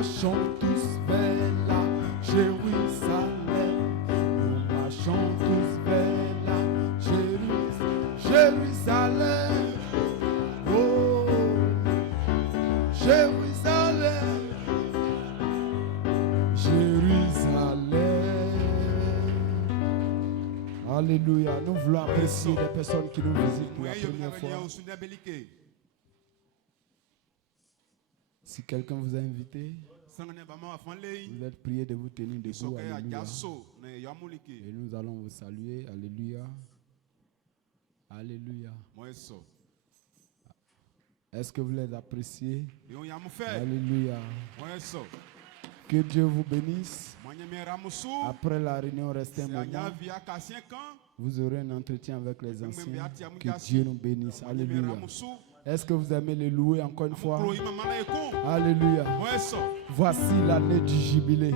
marchons tous vers la Jérusalem. Nous marchons tous vers la Jérusalem. Oh, Jérusalem. Jérusalem. Alléluia. Nous voulons apprécier les personnes qui nous visitent pour la première fois. Si quelqu'un vous a invité, vous êtes prié de vous tenir debout. Alléluia. Et nous allons vous saluer. Alléluia. Alléluia. Est-ce que vous les appréciez? Alléluia. Que Dieu vous bénisse. Après la réunion, restez un moment. Vous aurez un entretien avec les anciens. Que Dieu nous bénisse. Alléluia. Est-ce que vous aimez les louer encore une fois? Alléluia. Voici l'année du jubilé.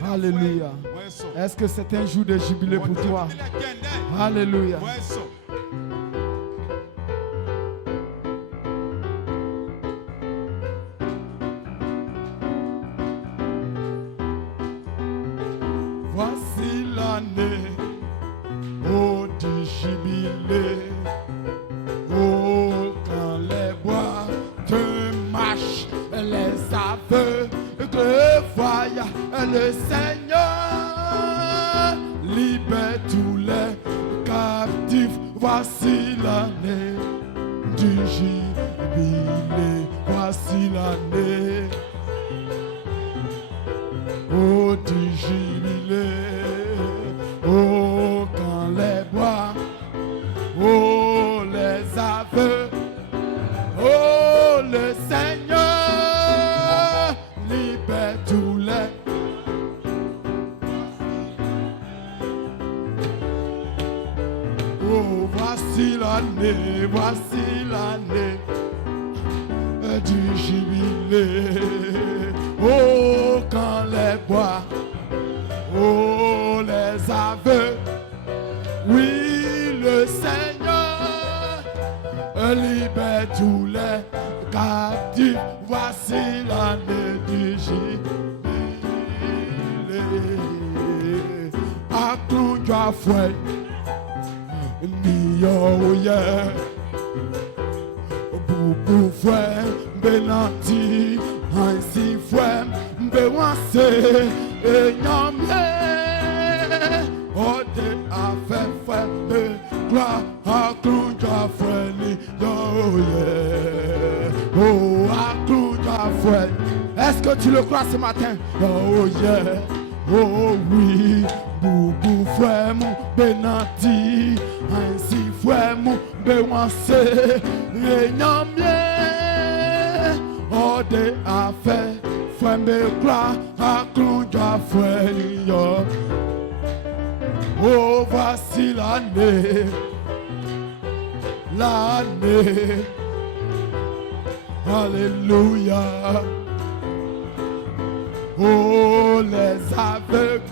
Alléluia. Est-ce que c'est un jour de jubilé pour toi? Alléluia. Voici l'année, oh, du jubilé. Oh, quand les bois te marchent, les aveugles voient le Seigneur libère tous les captifs. Voici l'année du jubilé. Voici l'année, oh, du jubilé. Oh, quand les bois, oh, les aveugles, oh, le Seigneur libère tous les. Oh, voici l'année du jubilé. Oh, quand les bois, oh, les aveugles, oui, le Seigneur libère tous les captifs. Voici l'année du jubilé. Acclame ta foi, ni yeah. Beaucoup frère, benanti, ainsi frère, bewanse, et nyamé. Oh, de affaire frère, gloire, acclame ta foi, ni yeah. Oh, acclame ta foi. Est-ce que tu le crois ce matin? Oh yeah. Oh oui, beaucoup frère, mon benanti, ainsi frère, mon bewanse, et nyamé. Oh, de affaire, frère, me croire, acclame ta foi, yo. Oh, voici l'année, alléluia. Oh, les aveugles,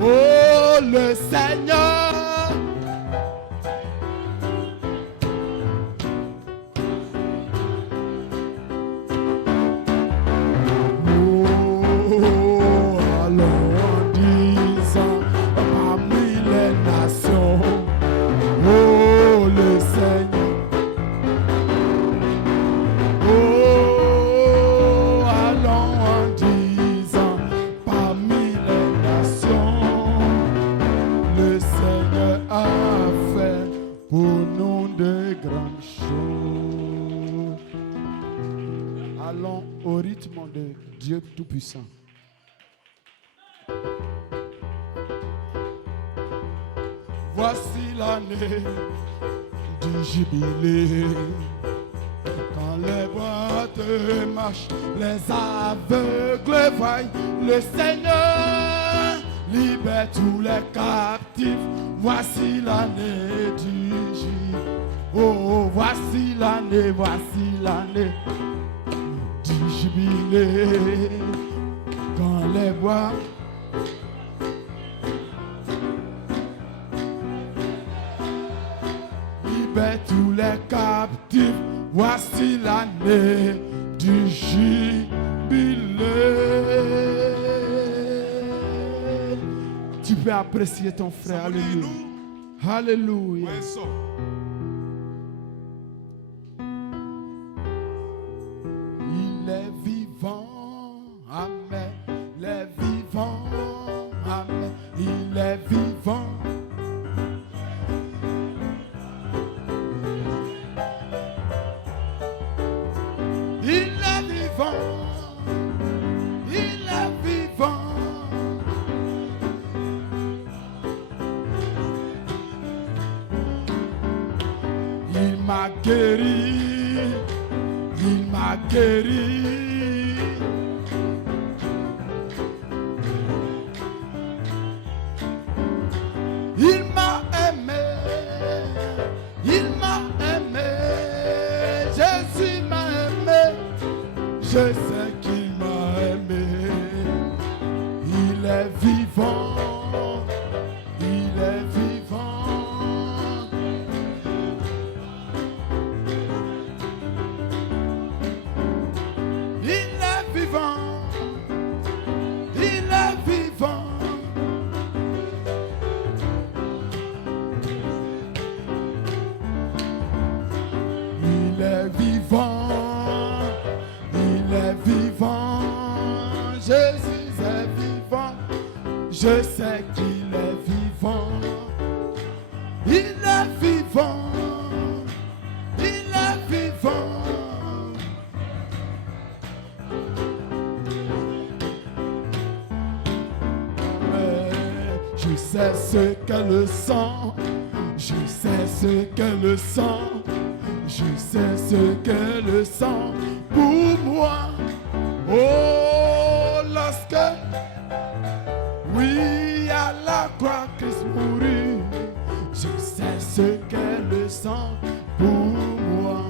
oh, le Seigneur. Dieu Tout-Puissant. Voici l'année du jubilé. Quand les bois te marchent, les aveugles voient le Seigneur libère tous les captifs. Voici l'année du jubilé. Oh, voici l'année du jubilé. Quand les bois libère tous les captifs. Voici l'année du jubilé. Tu peux apprécier ton frère. Alléluia. Alléluia. Il est vivant. Amen. Il est vivant. Amen. Il est vivant. Il est vivant. Il est vivant. Il m'a guéri. Il m'a guéri. Il m'a aimé. Il m'a aimé. Jésus m'a aimé. Je sais qu'il m'a aimé. Il est vivant. Il est vivant. Il est vivant. Il est vivant. Il est vivant. Il est vivant. Jésus est vivant. Je sais qu'il est vivant. Il est vivant. Il est vivant. Je sais ce que le sang. Je sais ce que le sang. Je sais ce que le sang pour moi. Oh, lorsque, oui, à la croix Christ mourut. Je sais ce que le sang pour moi.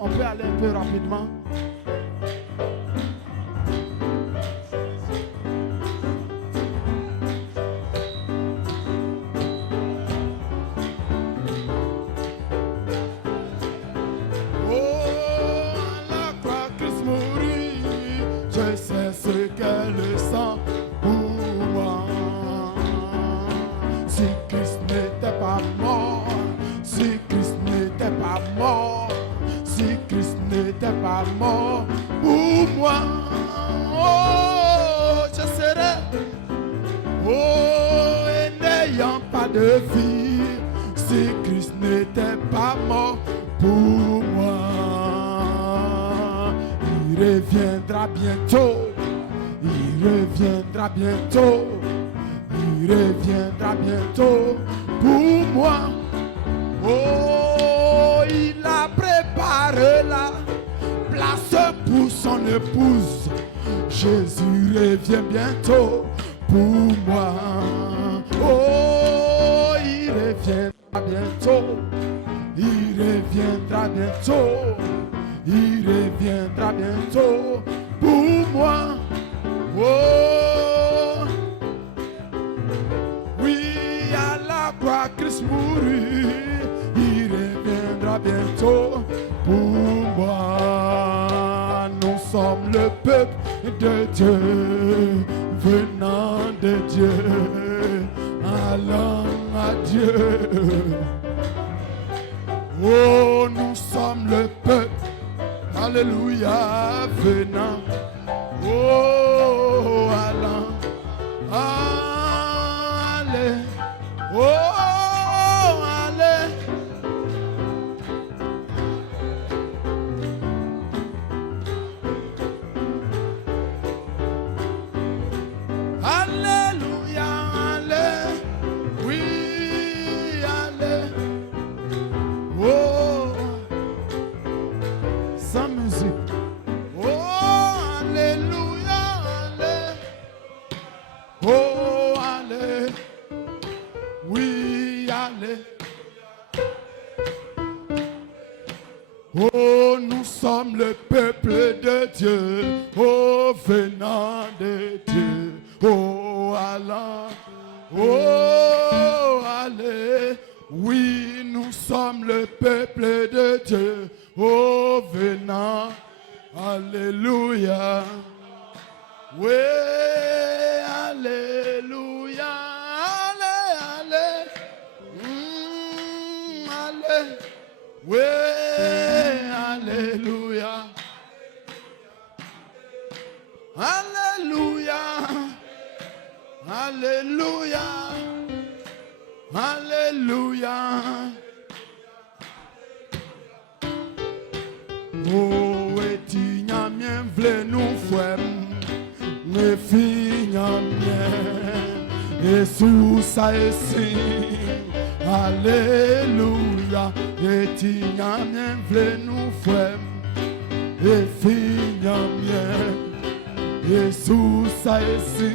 On peut aller un peu rapidement. Pas mort pour moi, oh, je serais, oh, et n'ayant pas de vie, si Christ n'était pas mort pour moi. Il reviendra bientôt, il reviendra bientôt, il reviendra bientôt pour moi. Oh, il a préparé la place pour son épouse. Jésus revient bientôt pour moi. Oh, il reviendra bientôt. Il reviendra bientôt. Il reviendra bientôt pour moi. Oh, oui, à la croix Christ mourut. Il reviendra bientôt pour moi. Nous sommes le peuple de Dieu, venant de Dieu, allant à Dieu. Oh, nous sommes le peuple, alléluia, venant, oh, allant, allez, oh, allez. Alléluia, allez, oui, allez, oh, sans musique, oh, alléluia, allez, oh, allez, oui, allez, oh, nous sommes le peuple de Dieu, oh, venant de Dieu. Oh, allant, oh, allez, oui, nous sommes le peuple de Dieu, oh, venant, alléluia, Oui, alléluia, allez, allez, oui, alléluia, alléluia, alléluia, alléluia. Oh, et tu n'as bien vle nous frères. Ne finir bien, et sous ça et si, alléluia, et tina bien vle nous frères, et finir bien, et sous ça et si,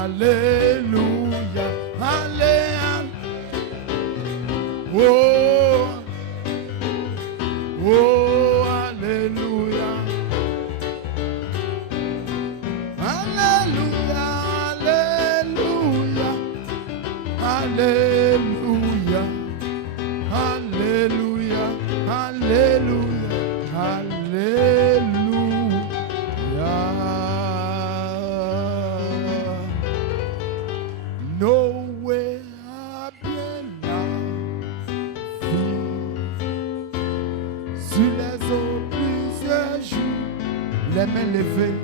alléluia, alléluia, oh, oh, alléluia. Alléluia, alléluia, alléluia, alléluia. Noé a bien la vie sur les eaux plusieurs jours, les mains levées,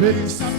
bénis sa maison.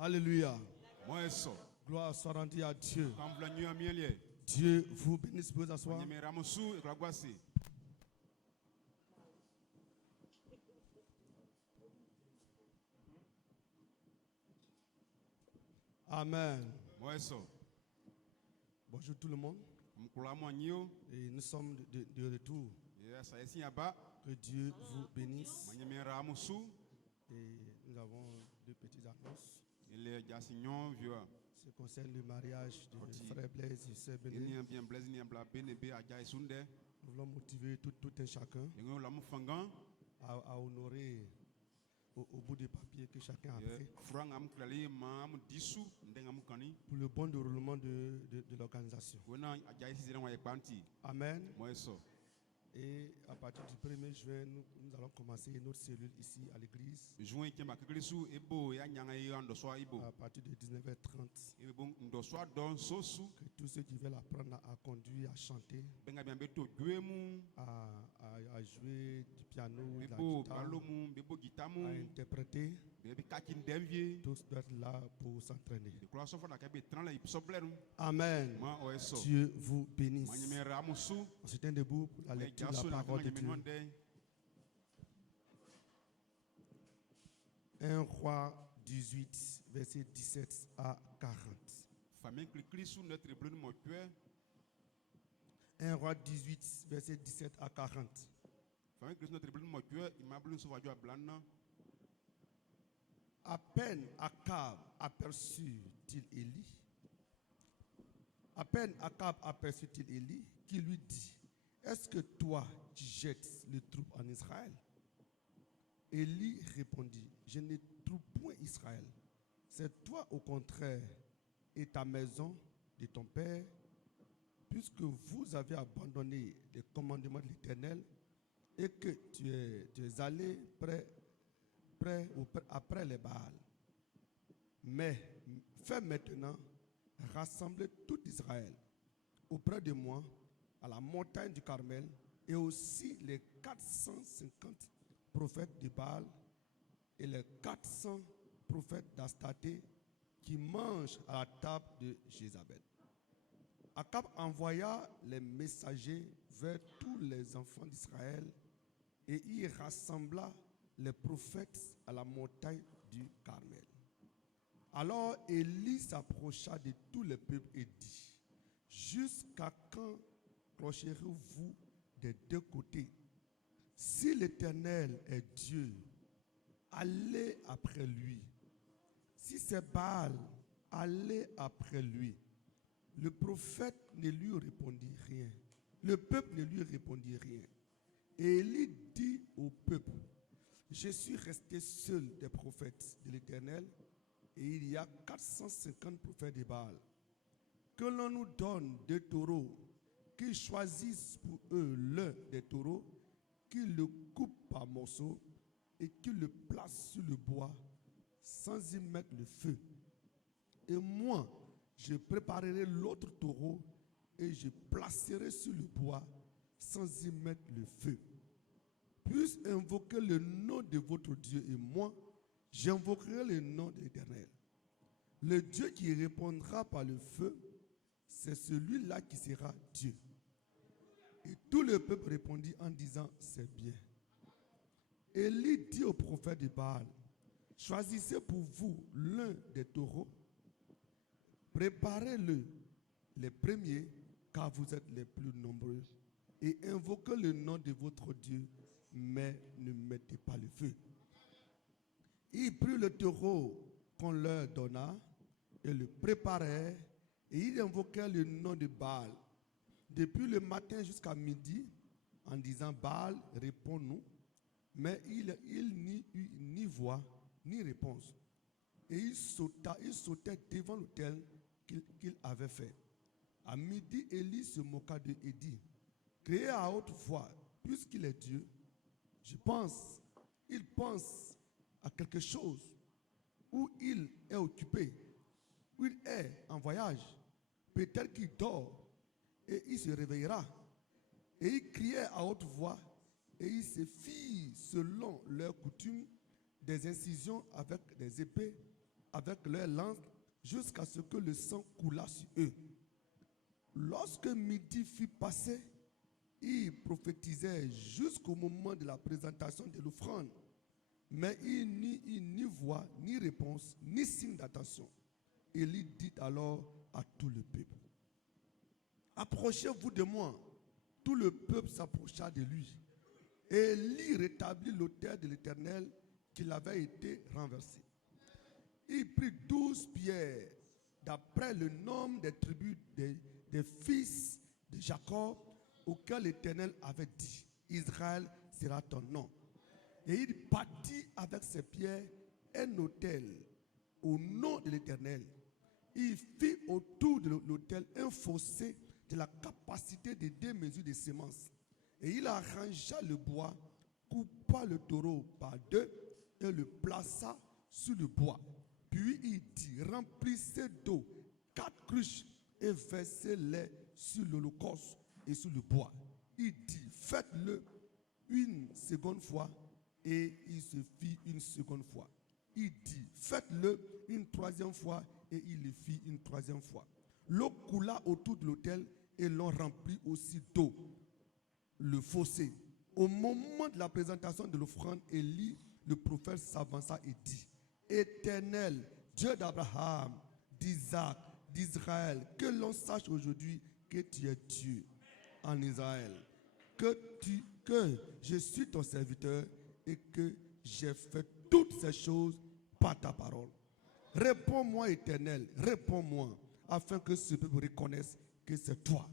Alléluia. Gloire soit rendue à Dieu. Dieu vous bénisse, vous asseoir. Amen. Bonjour tout le monde. Et nous sommes de retour. Que Dieu vous bénisse. Et nous avons deux petites annonces. Ce concerne le mariage de frère Blaise et sœur Béné. Nous voulons motiver tout un chacun à honorer au bout du papier que chacun a pris pour le bon déroulement de l'organisation. Amen. Et à partir du 1er juin, nous allons commencer notre cellule ici à l'église. À partir de 19h30. Que tous ceux qui veulent apprendre à conduire, à chanter, à jouer du piano, de la guitare, à interpréter, tous doivent être là pour s'entraîner. Amen. Dieu vous bénisse. On se tient debout pour la lecture de la parole de Dieu. 1 Roi 18, versets 17 à 40. 1 Roi 18, versets 17 à 40. À peine Akab aperçut-il Élie. À peine Akab aperçut-il Élie qui lui dit: est-ce que toi, tu jettes les troupes en Israël? Élie répondit: je ne trouve point Israël. C'est toi au contraire et ta maison de ton père, puisque vous avez abandonné les commandements de l'Éternel et que tu es allé après les Baals. Mais fais maintenant rassembler tout Israël auprès de moi à la montagne du Carmel, et aussi les 450 prophètes de Baal et les 400 prophètes d'Astaté qui mangent à la table de Jézabel. Akab envoya les messagers vers tous les enfants d'Israël et y rassembla les prophètes à la montagne du Carmel. Alors Élie s'approcha de tout le peuple et dit: jusqu'à quand clocherez-vous des deux côtés? Si l'Éternel est Dieu, allez après lui. Si c'est Baal, allez après lui. Le prophète ne lui répondit rien. Le peuple ne lui répondit rien. Et Élie dit au peuple: je suis resté seul des prophètes de l'Éternel, et il y a 450 prophètes de Baal. Que l'on nous donne deux taureaux, qu'ils choisissent pour eux l'un des taureaux, qu'ils le coupent par morceaux et qu'ils le placent sur le bois sans y mettre le feu. Et moi, je préparerai l'autre taureau et je placerai sur le bois sans y mettre le feu. Puisse invoquer le nom de votre Dieu, et moi, j'invoquerai le nom de l'Éternel. Le Dieu qui répondra par le feu, c'est celui-là qui sera Dieu. Et tout le peuple répondit en disant: c'est bien. Élie dit au prophète de Baal: choisissez pour vous l'un des taureaux, préparez-le les premiers, car vous êtes les plus nombreux, et invoquez le nom de votre Dieu, mais ne mettez pas le feu. Ils prirent le taureau qu'on leur donna et le préparèrent, et ils invoquèrent le nom de Baal depuis le matin jusqu'à midi, en disant: Baal, réponds-nous. Mais il n'y eut ni voix ni réponse. Et il sautait devant l'autel qu'il avait fait. À midi, Élie se moqua d'eux et dit: criez à haute voix, puisqu'il est Dieu. Il pense à quelque chose, ou il est occupé, ou il est en voyage. Peut-être qu'il dort et il se réveillera. Et ils criaient à haute voix, et ils se firent selon leur coutume des incisions avec des épées avec leurs lances jusqu'à ce que le sang coulât sur eux. Lorsque midi fut passé, ils prophétisaient jusqu'au moment de la présentation de l'offrande. Mais il n'y eut ni voix, ni réponse, ni signe d'attention. Élie dit alors à tout le peuple: approchez-vous de moi. Tout le peuple s'approcha de lui. Élie rétablit l'autel de l'Éternel qui avait été renversé. Il prit 12 pierres, d'après le nombre des tribus des fils de Jacob, auquel l'Éternel avait dit: Israël sera ton nom. Et il bâtit avec ces pierres un autel au nom de l'Éternel. Il fit autour de l'autel un fossé de la capacité de 2 mesures de semences. Et il arrangea le bois, coupa le taureau par 2 et le plaça sur le bois. Puis il dit: remplissez d'eau 4 cruches et versez-les sur l'holocauste et sur le bois. Il dit: faites-le une seconde fois, et il se fit une seconde fois. Il dit: faites-le une troisième fois, et il le fit une troisième fois. L'eau coula autour de l'autel et l'on remplit aussi d'eau le fossé. Au moment de la présentation de l'offrande, Élie, le prophète, s'avança et dit: Éternel, Dieu d'Abraham, d'Isaac, d'Israël, que l'on sache aujourd'hui que tu es Dieu en Israël, que je suis ton serviteur et que j'ai fait toutes ces choses par ta parole. Réponds-moi, Éternel, réponds-moi, afin que ce peuple reconnaisse que c'est toi,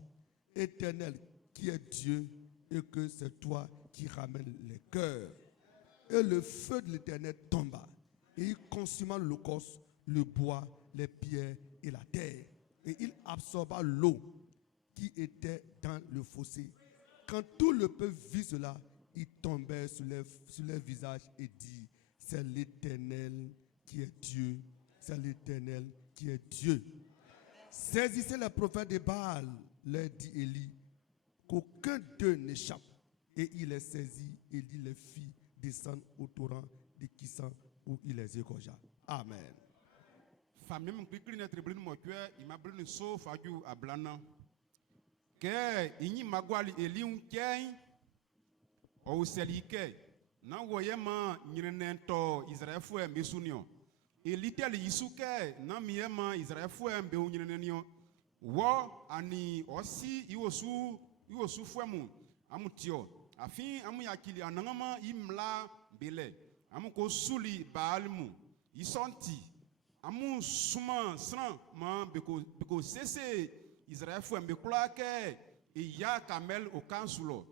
Éternel, qui est Dieu, et que c'est toi qui ramènes les cœurs. Et le feu de l'Éternel tomba, et il consuma l'holocauste, le bois, les pierres et la terre. Et il absorba l'eau qui était dans le fossé. Quand tout le peuple vit cela, il tombait sur leur visage et dit: c'est l'Éternel qui est Dieu, c'est l'Éternel qui est Dieu. Saisissez les prophètes de Baal, leur dit Élie, qu'aucun d'eux n'échappe. Et il les saisit et il les fit descendre au torrent de Kissan où il les égorgea. Amen. Famille mon kikli na tribune mo kwe imabrini so faju ablana ke inyi magwali Eli kyen o selike na woyema nyinento Israel fu e mesunio Eli tel yisuke na miyema Israel fu e mbe unyinenio wo ani osi iwosu fuemu amutio afin amu yakili anangama imla bele amuko suli baalmu isonti amu suma sran ma beko sese Israel fu mbe kula ke ya kamel o kansulo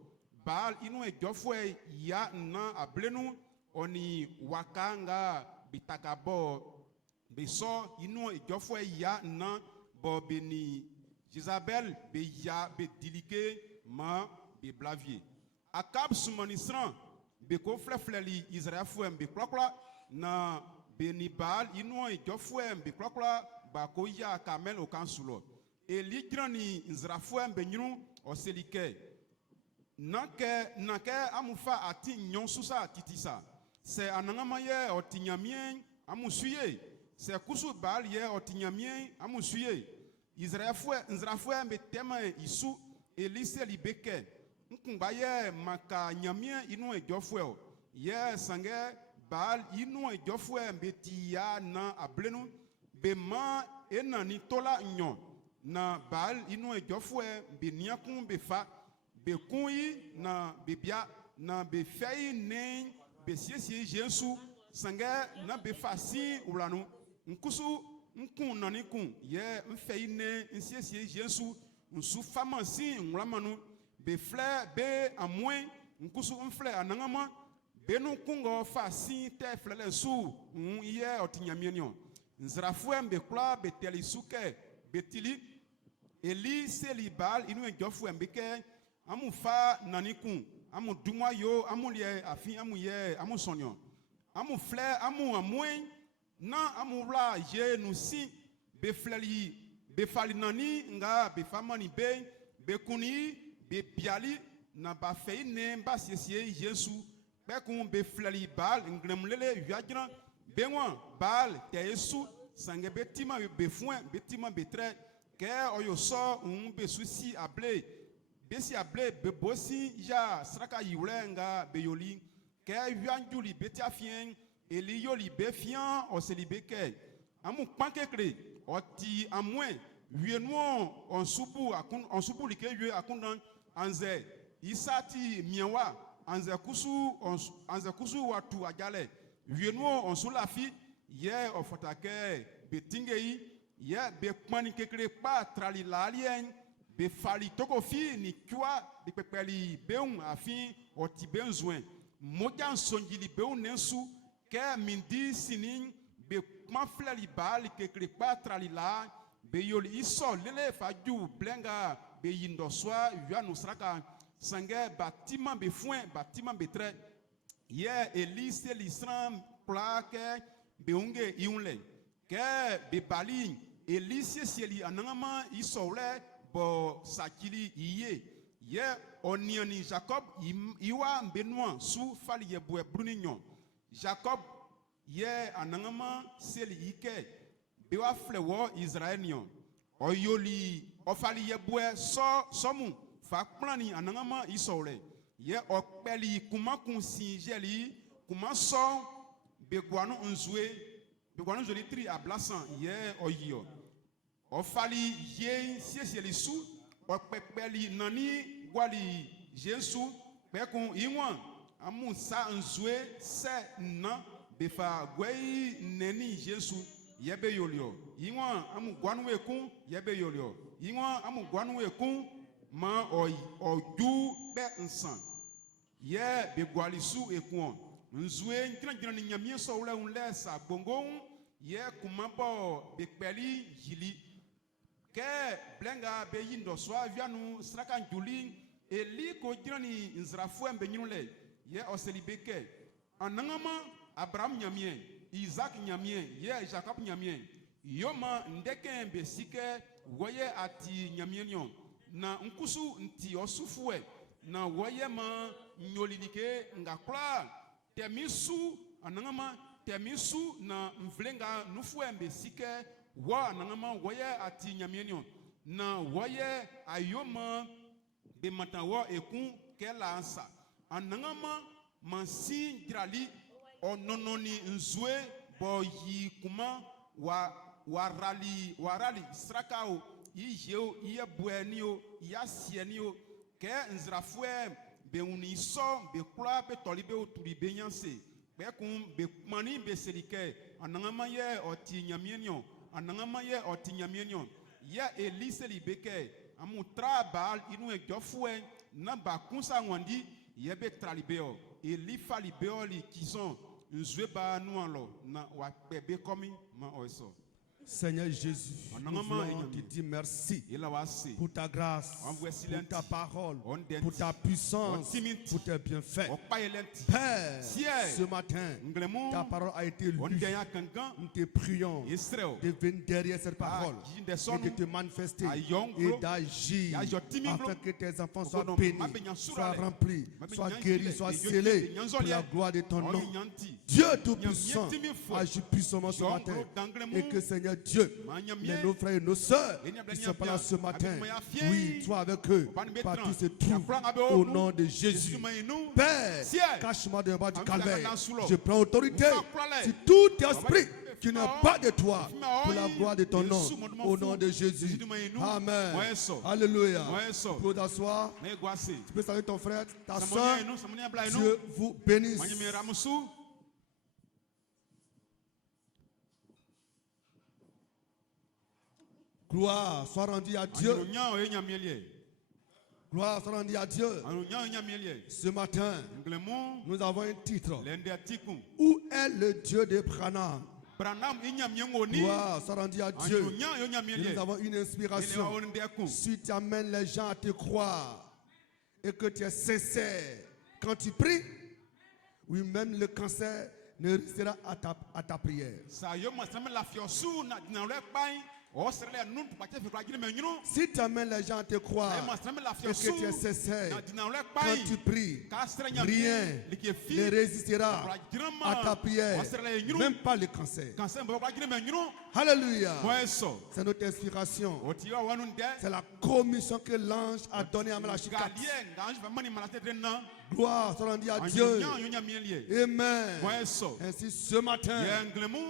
baal inu e jofwe ya na ablenu oni wakanga bitakabo beso inu e jofwe ya na bo beni Jezabel be ya be dilike ma be blavier akab sumani sran be ko flefleli Israel fu mbe kula na beni baal inu e jofwe mbe kula ba ko ya kamel o kansulo Eli grani nzrafu mbe nyunu oselike nake amufa ati nyonsusa titisa se anangama ye otinyamien amusuye se kusu baal ye otinyamien amusuye nzrafu mbe tema isu Elise libeke nkumba ye maka nyamien inu ejofwe ye sange baal inu ejofwe mbe tiya na ablenu be ma enani tola nyon na baal inu ejofwe be niakun be fa be kunyi na be bia na be fei ne be siesie Jesu sange na be fasi ulanu nkusu nkun nani kun ye mfei ne nsiesie Jesu nsu famasi nglamanu be fle be amwe nkusu mfle anangama be nu kungo fasi te flele su ye otinyamienyo nzrafwe mbe kula be telisuke betili Eli seli baal inu ejofwe mbeke amu fa nanikun amu dumwa yo amu lie afi amu ye amu sonyo amu fle amu amwen na amu vla je nusi be fleli be fali nani nga be famani be kuni be biali na ba fei ne ba siesie Jesu be kun be fleli baal ngremlele viagran be wan baal te Yesu sangue betima be foin betima betre ke oyo so be susi able besi able be bosi ja sraka yiwlenga be yoli ke vianjuli betia fien eli yoli be fian o selibeke amu pankekre oti amwe wienwo on subu like yue akundan anze isati mienwa anze kusu watu ajale wienwo on sulafi ye ofotake betingei ye be kmani kekre pa trali lalien be fali tokofi ni kwa de pepeli beun afin oti benzoin mojan sonjili beun nensu ke mindi sinin be kmafleli bal kekre pa trali la be yoli iso lele faju blenga be yindo swa yanu sraka sangue bâtiment be foin bâtiment be tre ye elise lisram plaque be unge iunle ke be bali elise sieli anangama isole bo sakili iye ye oniani Jacob iwa benoi su fali ye bwe bruninyon Jacob ye anangama sieli ike bewa flewo Israelion oyoli ofali ye bwe somu fa plani anangama isole ye okpeli kuma kunsinjeli kuma so begwanu nzwe tri ablasan ye oyo ofali ye sieseli su okpekpeli nani gwali Jesu pekun iwan amu sa nzwe se na befa gwei neni Jesu yebe yolio iwan amu gwanu ekun yebe yolio iwan amu gwanu ekun ma oju be nsan ye be gwali su ekun nzwe ntina ni nyamie so wala unle sa bongo ye kumabo be peli jili ke blenga be yindo so avianu sraka njuli eli ko jirani nzrafu embe nyunle ye oselibeke anangama Abraham nyamie Isaac nyamie ye Jacob nyamie yoma ndeke be sike woye ati nyamie nyon na nkusu nti osufue na woye ma nyolinike ngakla temisu anangama temisu na mvlenga nufue mbe sike wa anangama woye ati nyamienyo na woye ayoma be matawa ekun kela ansa anangama mansi grali onononi nzwe boyi kuma warali strakao yijeo yebuenio yasienio ke nzrafue be uniso be kula be tolibe oturi be nyanse be kun be mani be selike anangama ye oti nyamienyo anangama ye oti nyamienyo ya elise libeke amu trabal inu ejofue na ba kunsa ngondi ye be tralibeo elifa libeo li kison nzwe ba nuanlo na wa bebe komi ma oiso. Seigneur Jésus, nous te dis merci pour ta grâce, pour ta parole, pour ta puissance, pour tes bienfaits. Père, ce matin, ta parole a été lue. Nous te prions de venir derrière cette parole et de te manifester et d'agir afin que tes enfants soient bénis, soient remplis, soient guéris, soient scellés pour la gloire de ton nom. Dieu Tout-Puissant, agis puissamment ce matin et que Seigneur Dieu, mais nos frères et nos sœurs qui sont pas là ce matin, oui, sois avec eux partout se trouvent au nom de Jésus. Père, cache-moi devant du calvaire. Je prends autorité sur tout esprit qui n'est pas de toi pour la gloire de ton nom au nom de Jésus. Amen. Alléluia. Tu peux t'asseoir. Tu peux saluer ton frère, ta soeur. Dieu vous bénisse. Gloire soit rendue à Dieu. Gloire soit rendue à Dieu. Ce matin, nous avons un titre. Où est le Dieu de Branham? Gloire soit rendue à Dieu. Et nous avons une inspiration. Si tu amènes les gens à te croire et que tu es sincère quand tu pries, oui, même le cancer ne restera à ta prière. Si tu amènes les gens à te croire et que tu es sincère, quand tu pries, rien ne résistera à ta prière, même pas le cancer. Alléluia. C'est notre inspiration. C'est la commission que l'ange a donnée à Malachikat. Gloire soit rendue à Dieu. Amen. Ainsi ce matin,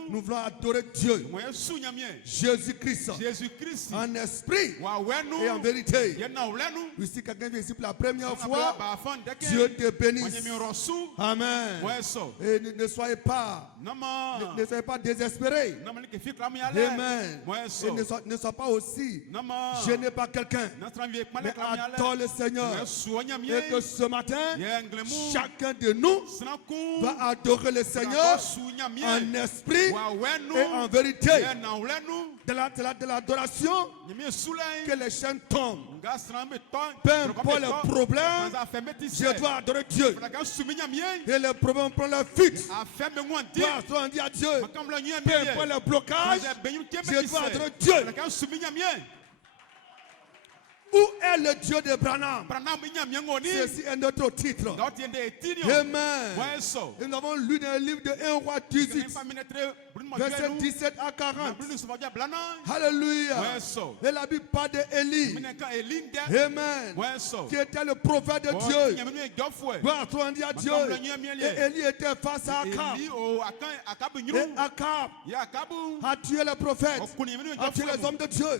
nous voulons adorer Dieu, Jésus-Christ, en esprit et en vérité. Si quelqu'un vient ici pour la première fois, Dieu te bénisse. Amen. Et ne soyez pas désespérés. Amen. Et ne sois pas aussi gêné par quelqu'un. Mais adore le Seigneur. Et que ce matin, chacun de nous va adorer le Seigneur en esprit et en vérité. De l'adoration, que les chaînes tombent. Peu importe le problème, je dois adorer Dieu. Et les problèmes prennent leur fuite. Gloire soit à Dieu. Peu importe le blocage, je dois adorer Dieu. Où est le Dieu de Branham? Ceci est notre titre. Amen. Et nous avons lu dans le livre de 1 roi 18, verset 17 à 40. Alléluia. Et la Bible parle d'Élie. Amen. Qui était le prophète de Dieu. Gloire soit à Dieu. Et Élie était face à Akab. Et Akab a tué le prophète, a tué les hommes de Dieu.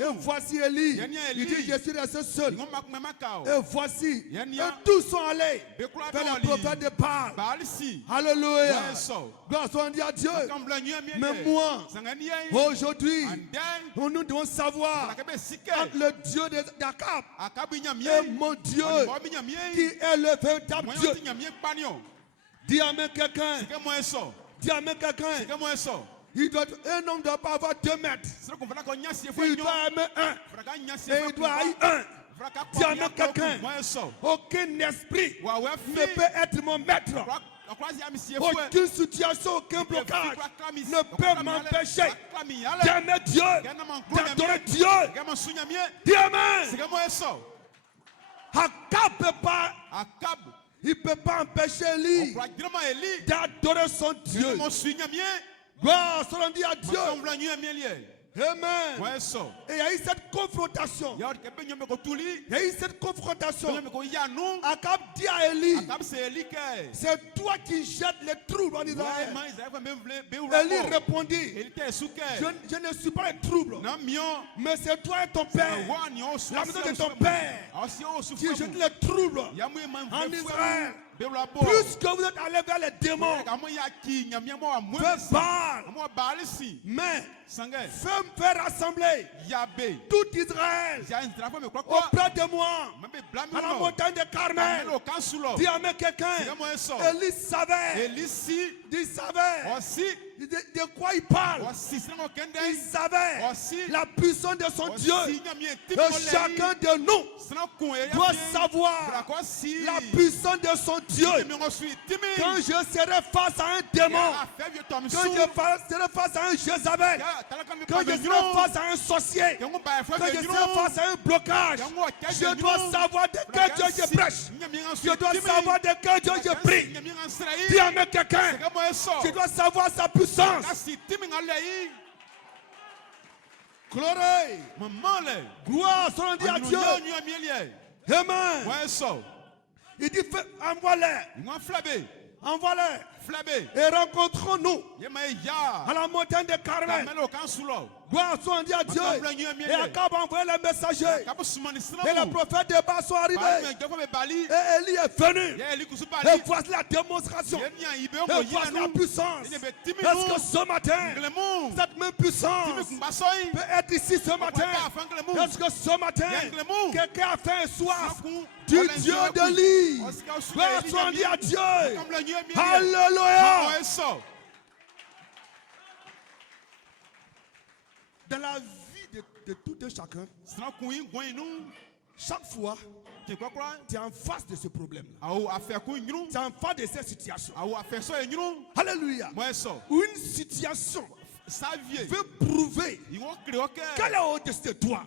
Et voici Élie. Il dit, je suis resté seul. Et voici, et tous sont allés vers le prophète de Baal. Alléluia. Gloire soit à Dieu. Mais moi, aujourd'hui, nous devons savoir entre le Dieu d'Akab et mon Dieu, qui est le véritable Dieu. Dis amen quelqu'un. Dis amen quelqu'un. Un homme ne doit pas avoir 2 mètres. Il doit aimer un. Et il doit haïr un. Dis amen quelqu'un. Aucun esprit ne peut être mon maître. Aucune situation, aucun blocage ne peut m'empêcher d'aimer Dieu, d'adorer Dieu. Dis amen. Il ne peut pas empêcher Élie d'adorer son Dieu. Gloire soit rendue à Dieu. Amen. Et il y a eu cette confrontation. Akab dit à Élie, c'est toi qui jettes les troubles en Israël. Élie répondit, je ne suis pas les troubles, mais c'est toi et ton père, la maison de ton père, qui jette les troubles en Israël. Plus que vous êtes allé vers les démons, vers Baal, mais fais rassembler tout Israël auprès de moi à la montagne de Carmel. Dis amen quelqu'un. Élie savait. Il savait de quoi il parle. Il savait la puissance de son Dieu. Et chacun de nous doit savoir la puissance de son Dieu. Quand je serai face à un démon, quand je serai face à un Jézabel, quand je serai face à un sorcier, quand je serai face à un blocage, je dois savoir de quel Dieu je prêche. Je dois savoir de quel Dieu je prie. Dis amen quelqu'un. Je dois savoir sa puissance. Gloire soit rendue à Dieu. Amen. Il dit, envoie-les. Et rencontrons-nous à la montagne de Carmel. Gloire soit rendue à Dieu. Et Akab a envoyé les messagers. Et les prophètes de Baal sont arrivés. Et Élie est venu. Et voici la démonstration. Et voici la puissance. Est-ce que ce matin, cette même puissance peut être ici ce matin? Est-ce que ce matin, quelqu'un a fait un soif du Dieu de l'Élie? Gloire soit rendue à Dieu. Alléluia. Dans la vie de tout un chacun, chaque fois, tu es en face de ce problème-là. Tu es en face de cette situation. Alléluia. Ou une situation veut prouver qu'elle est au-dessus de toi.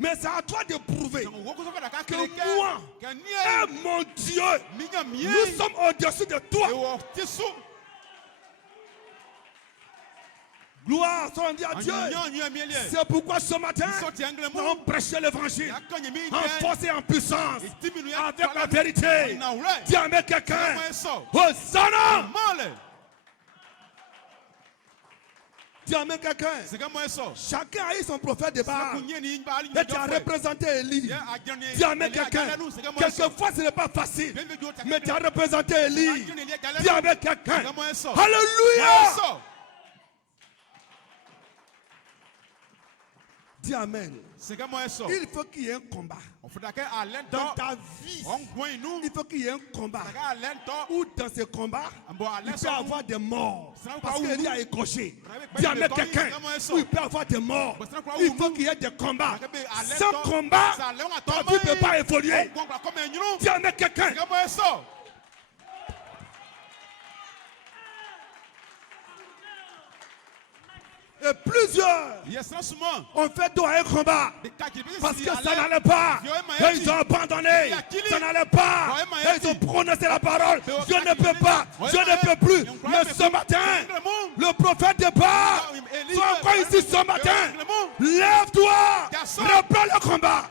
Mais c'est à toi de prouver que moi et mon Dieu, nous sommes au-dessus de toi. Gloire soit rendue à Dieu. C'est pourquoi ce matin, nous allons prêcher l'évangile en force et en puissance, avec la vérité. Dis avec quelqu'un, Hosanna. Dis avec quelqu'un, chacun a eu son prophète de Baal et tu as représenté Élie. Dis avec quelqu'un, quelquefois ce n'est pas facile, mais tu as représenté Élie. Dis avec quelqu'un, Alléluia. Dis Amen. Il faut qu'il y ait un combat. Dans ta vie, il faut qu'il y ait un combat. Ou dans ce combat, il peut y avoir des morts. Parce qu'Élie a égorgé. Dis avec quelqu'un, où il peut y avoir des morts. Il faut qu'il y ait des combats. Sans combat, ta vie ne peut pas évoluer. Dis avec quelqu'un. Et plusieurs ont fait dos à un combat parce que ça n'allait pas. Et ils ont abandonné. Ça n'allait pas. Et ils ont prononcé la parole. Je ne peux pas. Je ne peux plus. Mais ce matin, le prophète de Baal, tu es encore ici ce matin. Lève-toi. Reprends le combat.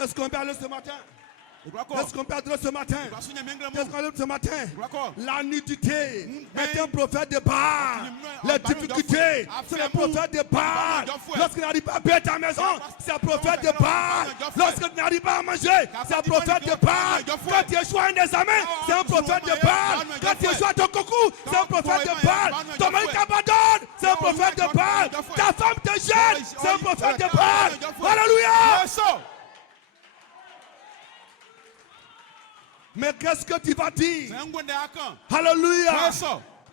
Est-ce qu'on peut aller ce matin? Est-ce qu'on peut adresser ce matin? Qu'est-ce qu'on peut ce matin? La nudité est un prophète de Baal. Les difficultés, c'est le prophète de Baal. Lorsqu'il n'arrive pas à payer ta maison, c'est un prophète de Baal. Lorsque tu n'arrives pas à manger, c'est un prophète de Baal. Quand tu échoues à un examen, c'est un prophète de Baal. Quand tu échoues à ton concours, c'est un prophète de Baal. Ton mari t'abandonne, c'est un prophète de Baal. Ta femme te jette, c'est un prophète de Baal. Alléluia! Mais qu'est-ce que tu vas dire? Alléluia!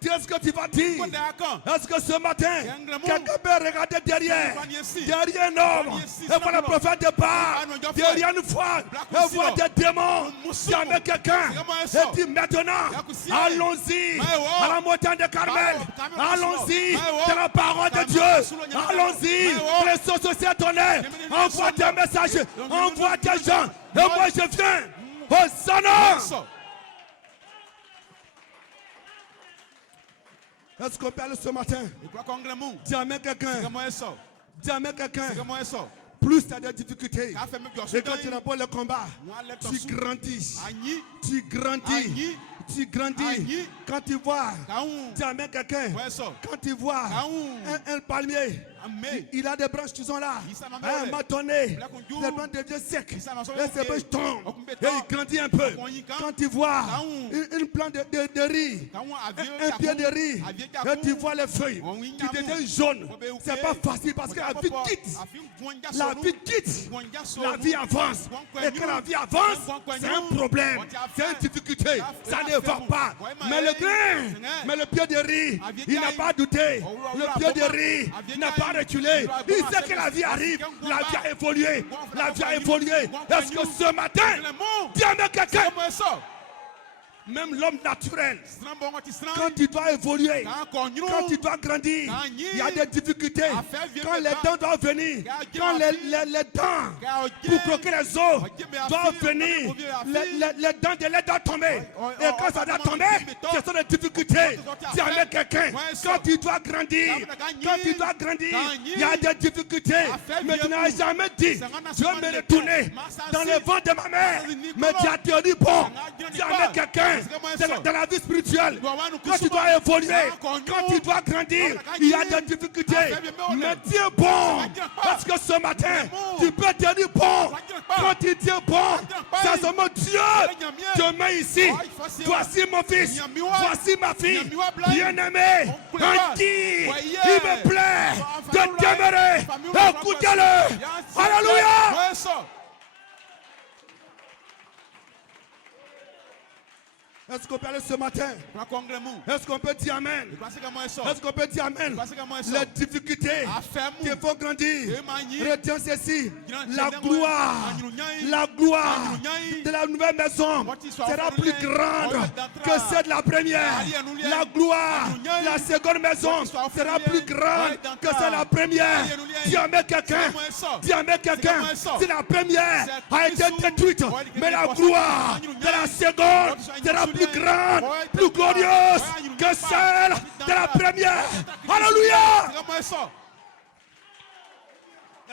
Qu'est-ce que tu vas dire? Est-ce que ce matin, quelqu'un peut regarder derrière un homme et voir le prophète de Baal, derrière une femme et voir des démons? Dis avec quelqu'un et dis maintenant, allons-y à la montagne de Carmel, allons-y dans la parole de Dieu, allons-y, les sociétés étonnées, envoie des messages, envoie des gens, et moi je viens. Hosanna! Est-ce qu'on parle ce matin? Dis avec quelqu'un. Dis avec quelqu'un. Plus tu as des difficultés, et quand tu n'as le combat, tu grandis. Tu grandis. Tu grandis. Quand tu vois, dis avec quelqu'un. Quand tu vois un palmier, il a des branches qui sont là. À un moment donné, les branches deviennent secs. Et ces branches tombent. Et il grandit un peu. Quand tu vois une plante de riz, un pied de riz, et tu vois les feuilles qui deviennent jaunes, c'est pas facile parce que la vie quitte. La vie quitte. La vie avance. Et quand la vie avance, c'est un problème. C'est une difficulté. Ça ne va pas. Mais le grain, mais le pied de riz, il n'a pas douté. Le pied de riz n'a pas reculé. Il sait que la vie arrive. La vie a évolué. La vie a évolué. Est-ce que ce matin, dis avec quelqu'un, même l'homme naturel, quand tu dois évoluer, quand tu dois grandir, il y a des difficultés. Quand les dents doivent venir, quand les dents pour croquer les os doivent venir, les dents de lait doivent tomber. Et quand ça doit tomber, ce sont des difficultés. Dis avec quelqu'un, quand tu dois grandir, il y a des difficultés. Mais tu n'as jamais dit, je vais me retourner dans le ventre de ma mère. Mais tu as tenu bon. Dis avec quelqu'un. Dans la vie spirituelle, quand tu dois évoluer, quand tu dois grandir, il y a des difficultés. Mais tiens bon, parce que ce matin, tu peux tenir bon. Quand tu tiens bon, c'est seulement Dieu te met ici. Voici mon fils, voici ma fille, bien-aimé, en qui il me plaît de demeurer. Écoutez-le. Alléluia. Est-ce qu'on peut aller ce matin? Est-ce qu'on peut dire amen? Est-ce qu'on peut dire amen? Les difficultés qui font grandir. Retiens ceci. La gloire de la nouvelle maison sera plus grande que celle de la première. La gloire de la seconde maison sera plus grande que celle de la première. Dis amen quelqu'un. Dis amen quelqu'un. Si la première a été détruite, mais la gloire de la seconde sera plus grande, plus glorieuse que celle de la première. Alléluia.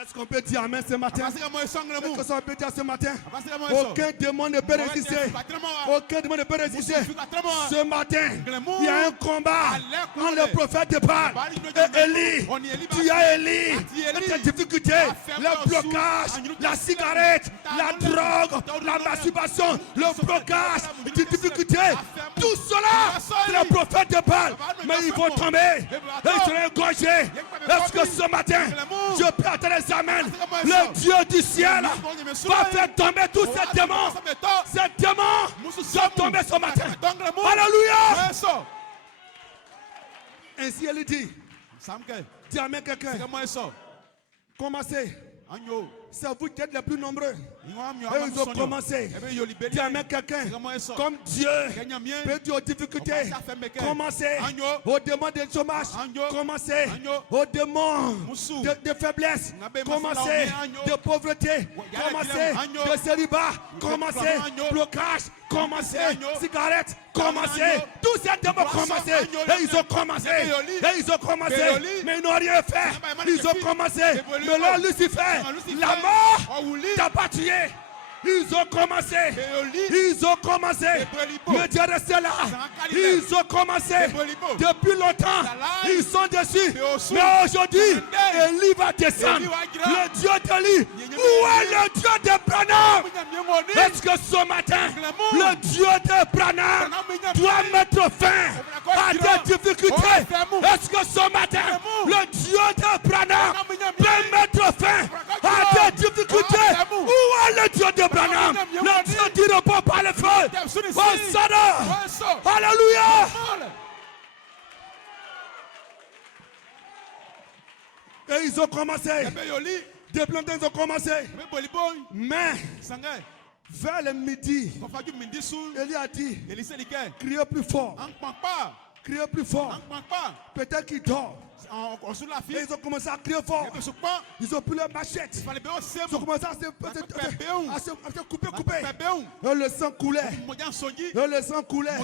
Est-ce qu'on peut dire amen ce matin? Est-ce qu'on peut dire ce matin? Aucun démon ne peut résister. Aucun démon ne peut résister. Ce matin, il y a un combat entre le prophète de Baal et Élie. Tu as Élie, tes difficultés, le blocage, la cigarette, la drogue, la masturbation, le blocage, les difficultés. Tout cela, c'est le prophète de Baal. Mais ils vont tomber et ils seront égorgés. Est-ce que ce matin, je peux attendre les amens? Le Dieu du ciel va faire tomber tous ces démons. Ces démons sont tombés ce matin. Alléluia. Ainsi elle dit. Dis amen quelqu'un. Commencez. C'est vous qui êtes les plus nombreux. Et ils ont commencé. Dis amen quelqu'un. Comme Dieu peut dire aux difficultés. Commencez aux démons de chômage. Commencez aux démons de faiblesse. Commencez de pauvreté. Commencez de célibat. Commencez blocage. Commencez cigarette. Commencez. Tous ces démons commencé. Et ils ont commencé. Et ils ont commencé. Mais ils n'ont rien fait. Ils ont commencé. Mais là, Lucifer, la mort t'a pas tué. Ils ont commencé. Ils ont commencé. Le Dieu reste là. Ils ont commencé. Depuis longtemps. Ils sont dessus. Mais aujourd'hui, Élie va descendre. Le Dieu d'Élie. Où est le Dieu de Branham? Est-ce que ce matin, le Dieu de Branham doit mettre fin à des difficultés? Est-ce que ce matin, le Dieu de Branham peut mettre fin à des difficultés? Où est le Dieu de Branham? Le Dieu qui répond par le feu. Hosanna! Alléluia! Et ils ont commencé. Des plantins ont commencé. Mais vers le midi, Élie a dit, criez plus fort. Criez plus fort. Peut-être qu'il dort. Et ils ont commencé à crier fort. Ils ont pris leur machette. Ils ont commencé à se couper. Et le sang coulait.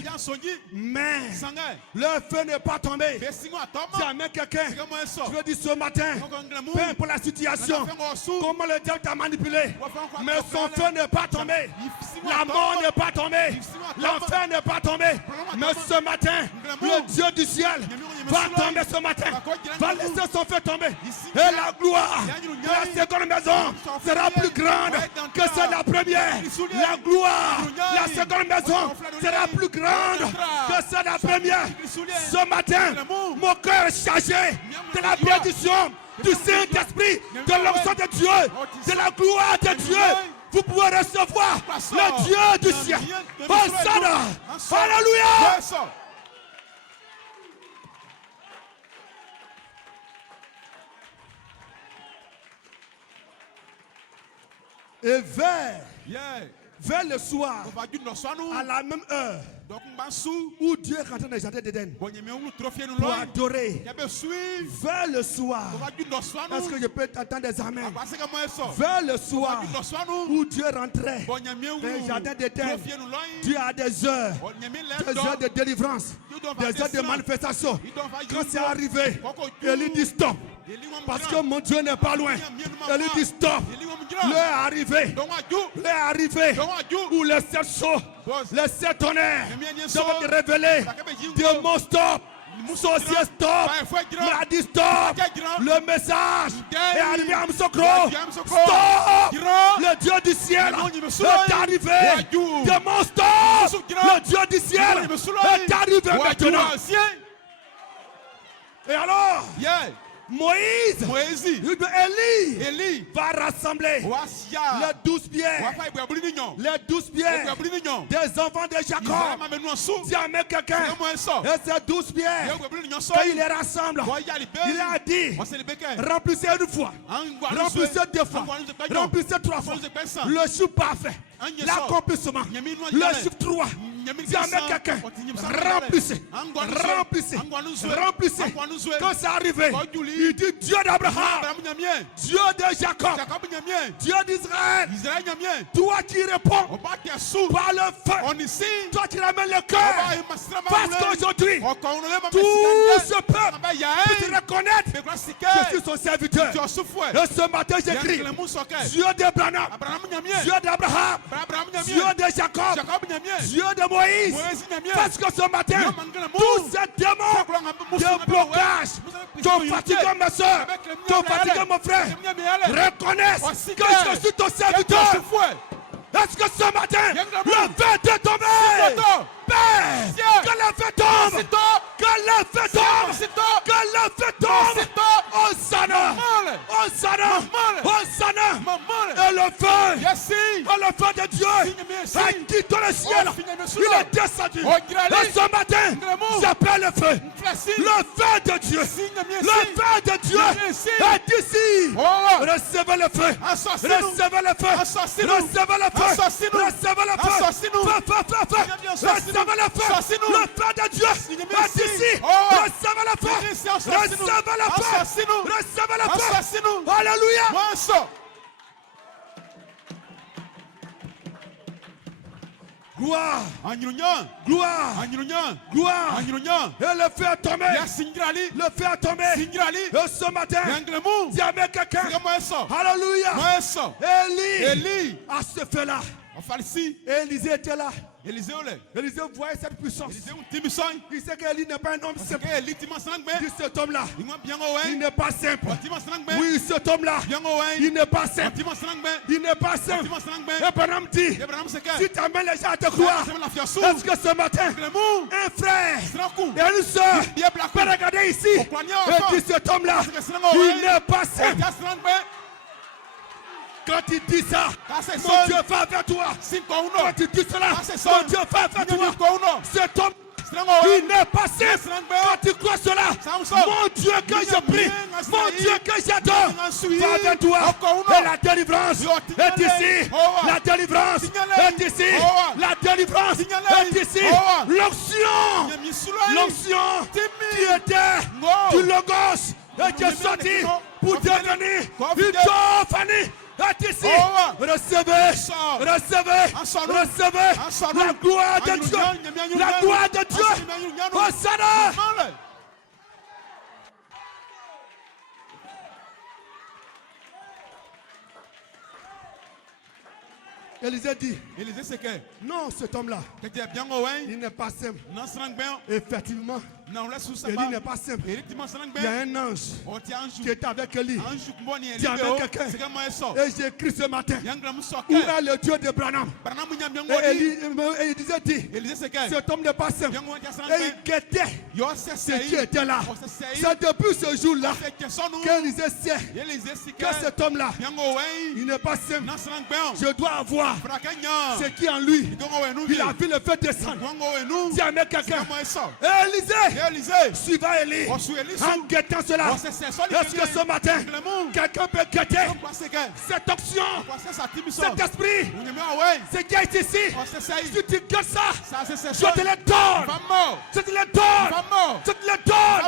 Mais leur feu n'est pas tombé. Si amène quelqu'un, je veux dire ce matin, peu importe la situation, comment le diable t'a manipulé, mais son feu n'est pas tombé. La mort n'est pas tombée. L'enfer n'est pas tombé. Mais ce matin, le Dieu du ciel va tomber ce matin. Va laisser son feu tomber. Et la gloire de la seconde maison sera plus grande que celle de la première. La gloire de la seconde maison sera plus grande que celle de la première. Ce matin, mon cœur est chargé de la bénédiction du Saint-Esprit, de l'onction de Dieu, de la gloire de Dieu. Vous pouvez recevoir le Dieu du ciel. Hosanna! Alléluia! Et vers le soir, à la même heure, où Dieu est rentré dans le jardin d'Éden pour adorer, vers le soir, est-ce que je peux entendre des amens? Vers le soir, où Dieu rentrait dans le jardin d'Éden, Dieu a des heures de délivrance, des heures de manifestation. Quand c'est arrivé, il dit stop. Parce que mon Dieu n'est pas loin. Elle dit stop. L'heure est arrivée où les sept choses, les sept tonnerres doivent te révéler. Démon stop. Sorcier stop. Maladie stop. Le message est arrivé à Msokro. Stop. Le Dieu du ciel est arrivé. Démon stop. Le Dieu du ciel est arrivé maintenant. Et alors Moïse, Élie va rassembler les 12 bières. Les 12 bières des enfants de Jacob. Dis Amen quelqu'un. Et ces 12 bières, quand il les rassemble, il a dit, remplissez une fois, remplissez deux fois, remplissez trois fois. Le chiffre parfait, l'accomplissement, le chiffre 3. Dis Amen quelqu'un. Remplissez, remplissez, remplissez. Quand c'est arrivé, il dit Dieu d'Abraham, Dieu de Jacob, Dieu d'Israël. Toi qui réponds par le feu, toi qui ramènes le cœur, parce qu'aujourd'hui, tout ce peuple peut te reconnaître que je suis son serviteur. Et ce matin j'écris Dieu d'Abraham, Dieu d'Abraham, Dieu de Jacob, Dieu de Moïse. Parce que ce matin, tous ces démons de blocage qui ont fatigué ma soeur, qui ont fatigué mon frère, reconnaissent que je suis ton serviteur. Est-ce que ce matin, le feu est tombé? Père, que le feu tombe! Que le feu tombe! Que le feu tombe! Hosanna! Hosanna! Hosanna! Et le feu de Dieu a quitté le ciel. Il est descendu. Et ce matin, j'appelle le feu. Le feu de Dieu. Le feu de Dieu est ici. Recevez le feu. Recevez le feu. Recevez le feu. Recevez le feu. Recevez le feu. Le feu de Dieu est ici. Recevez le feu. Recevez le feu. Recevez le feu. Alléluia. Gloire. Gloire. Gloire. Et le feu est tombé. Le feu est tombé. Et ce matin, dis Amen quelqu'un. Alléluia. Élie a ce feu-là. Élisée était là. Élisée voyait cette puissance. Il sait qu'Élie n'est pas un homme simple. Il dit cet homme-là, il n'est pas simple. Oui, cet homme-là, il n'est pas simple. Il n'est pas simple. Et Abraham dit, si tu amènes les gens à te croire, est-ce que ce matin, un frère et une soeur peuvent regarder ici et dire cet homme-là, il n'est pas simple. Quand il dit ça, mon Dieu va vers toi. Quand il dit cela, mon Dieu va vers toi. Cet homme, il n'est pas simple. Quand tu crois cela, mon Dieu que je prie, mon Dieu que j'adore, va vers toi. Et la délivrance est ici. La délivrance est ici. La délivrance est ici. L'onction qui était du Logos et qui est sorti pour devenir une théophanie. Ici, recevez la gloire de Dieu, la gloire de Dieu. Hosanna. Élisée dit, non, cet homme-là, il n'est pas simple. Effectivement, Élie n'est pas simple. Il y a un ange qui est avec Élie. Dis avec quelqu'un. Et j'ai écrit ce matin, où est le Dieu de Branham? Et Élisée dit, cet homme n'est pas simple. Et il guettait ce qui était là. C'est depuis ce jour-là qu'Élisée sait que cet homme-là, il n'est pas simple. Je dois avoir ce qui est en lui. Il a vu le feu descendre. Dis avec quelqu'un. Élisée, suivant Élie, en guettant cela. Est-ce que ce matin, quelqu'un peut guetter cette option, cet esprit, ce qui est ici? Si tu guettes ça, je te le donne. Je te le donne. Je te le donne.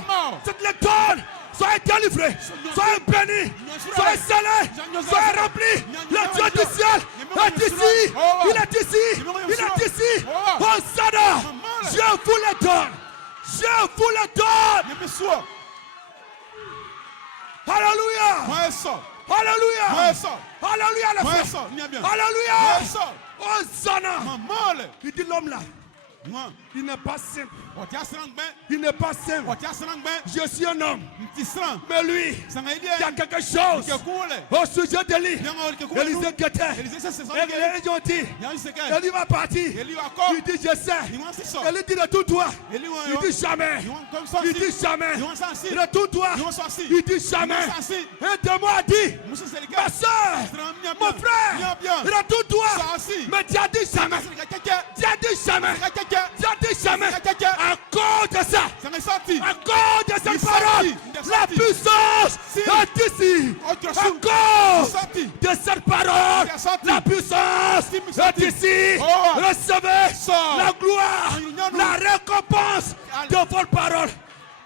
Je te le donne. Soyez délivrés, soyez bénis, soyez scellés, soyez remplis. Le Dieu du ciel est ici. Il est ici. Il est ici. Hosanna. Je vous le donne. Je vous le donne. Alléluia. Alléluia. Alléluia le frère. Alléluia. Hosanna. Il dit l'homme là, il n'est pas simple. Il n'est pas simple. Je suis un homme. Mais lui, il y a quelque chose au sujet de lui. Élisée guettait. Et ils ont dit, Élie va partir. Il dit, je sais. Élie dit, retourne-toi. Il dit, jamais. Il dit, jamais. Retourne-toi. Il dit, jamais. Un témoin a dit, sorti. À cause de cette parole, la puissance est ici. Recevez la gloire, la récompense de votre parole.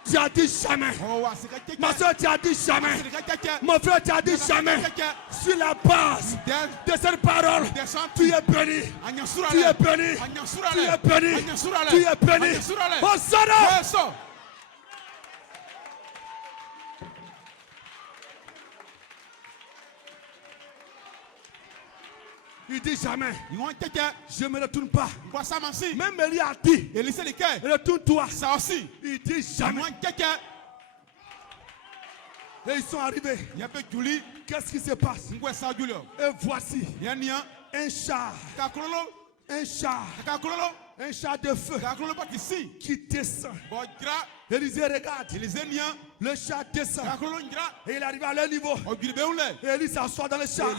Tu as dit jamais. Ma soeur, tu as dit jamais. Mon frère, tu as dit jamais. Sur la base de cette parole, tu es béni. Tu es béni. Tu es béni. Tu es béni. Hosanna. Il dit jamais. Je ne me retourne pas. Même Élie a dit. Retourne-toi. Il dit jamais. Et ils sont arrivés. Qu'est-ce qui se passe? Et voici un char. Un char de feu qui descend. Élisée regarde. Le char descend. Et il arrive à leur niveau. Et Élie s'assoit dans le char.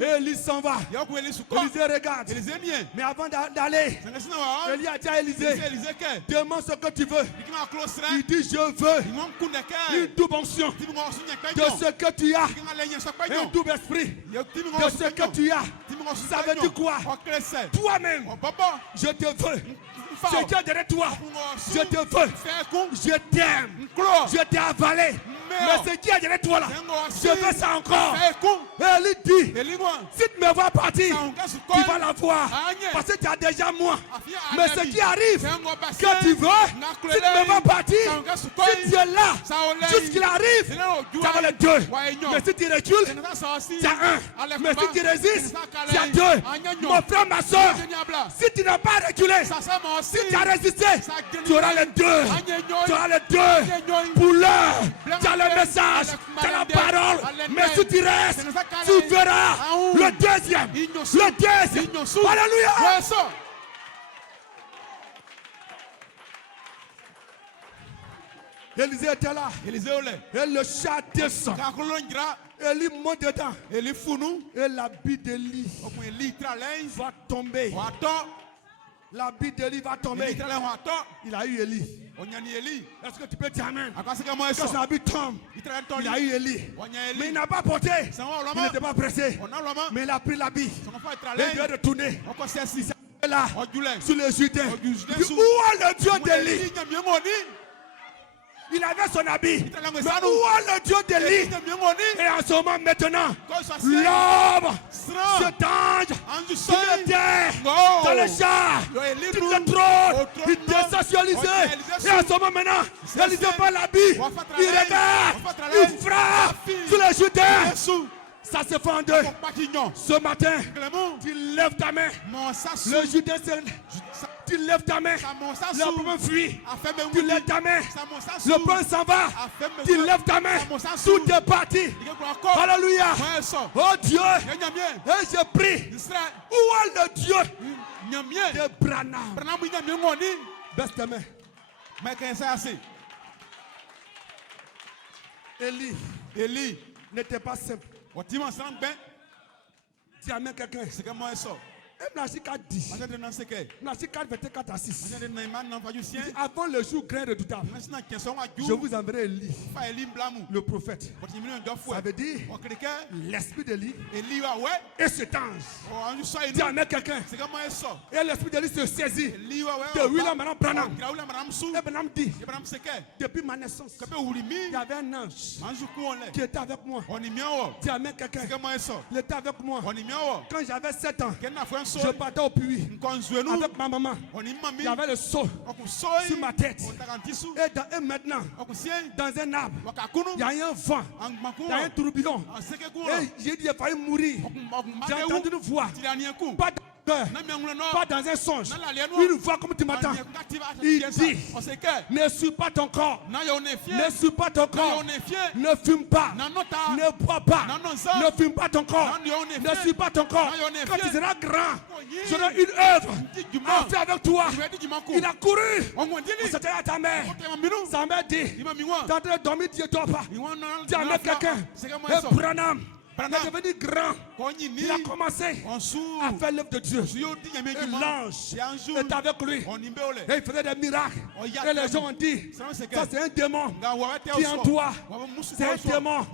Et Élie s'en va. Élisée regarde. Mais avant d'aller, Élie a dit à Élisée, demande ce que tu veux. Il dit, je veux une double onction de ce que tu as. Un double esprit de ce que tu as. Ça veut dire quoi? Toi-même, je te veux. Ce qui est derrière toi, je te veux. Je t'aime. Je t'ai avalé. Mais ce qui est derrière toi là, je veux ça encore. Et elle dit, si tu me vois partir, tu vas la voir. Parce que tu as déjà moi. Mais ce qui arrive, que tu veux, si tu me vois partir, si tu es là, jusqu'il arrive, tu as les deux. Mais si tu recules, tu as un. Mais si tu résistes, tu as deux. Mon frère, ma soeur, si tu n'as pas reculé, si tu as résisté, tu auras les deux. Tu auras les deux. Pour l'heure, tu as le message, tu as la parole. Mais si tu restes, tu verras le deuxième. Le deuxième. Alléluia. Élisée était là. Et le chat descend. Élie monte dedans. Et l'habit d'Élie va tomber. L'habit d'Élie va tomber. Il a eu Élie. Est-ce que tu peux dire amen? Quand son habit tombe, il a eu Élie. Mais il n'a pas porté. Il n'était pas pressé. Mais il a pris l'habit. Et il est retourné. Il est là, sur le Jourdain. Où est le Dieu d'Élie? Il avait son habit. Mais où est le Dieu d'Élie? Et en ce moment maintenant, l'homme, cet ange, sur le terre, dans le char, sur le trône, il descend sur Élisée. Et en ce moment maintenant, Élisée prend l'habit, il regarde, il frappe sur le Jourdain. Ça se fait en deux. Ce matin, tu lèves ta main. Le Jourdain tu lèves ta main. Le premier fuit. Tu lèves ta main. Le premier s'en va. Tu lèves ta main. Tout est parti. Alléluia. Oh Dieu. Et je prie. Où est le Dieu de Branham? Baisse ta main. Élie n'était pas simple. Tu amènes quelqu'un. Avant le jour grand redoutable, je vous enverrai Élie, le prophète. Ça veut dire l'esprit d'Élie et cet ange. Tu amènes quelqu'un. Et l'esprit d'Élie se saisit de William Branham. Et Branham dit, depuis ma naissance, il y avait un ange qui était avec moi. Tu amènes quelqu'un. Il était avec moi. Quand j'avais 7 ans, je partais au puits avec ma maman. Il y avait le seau sur ma tête. Et maintenant, dans un arbre, il y a un vent, il y a un tourbillon. Et j'ai dit, il a failli mourir. J'ai entendu une voix. Pas dans un songe. Une voix comme tu m'attends. Il dit, ne suis pas ton corps. Ne suis pas ton corps. Ne fume pas. Ne bois pas. Ne fume pas ton corps. Ne suis pas ton corps. Quand tu seras grand, j'aurai une œuvre à faire avec toi. Il a couru. C'était à ta mère. Sa mère dit, tu es en train de dormir, tu ne dors pas. Tu amènes quelqu'un. Et Branham est devenu grand. Il a commencé à faire l'œuvre de Dieu. Et l'ange est avec lui. Et il faisait des miracles. Et les gens ont dit, ça c'est un démon qui est en toi. C'est un démon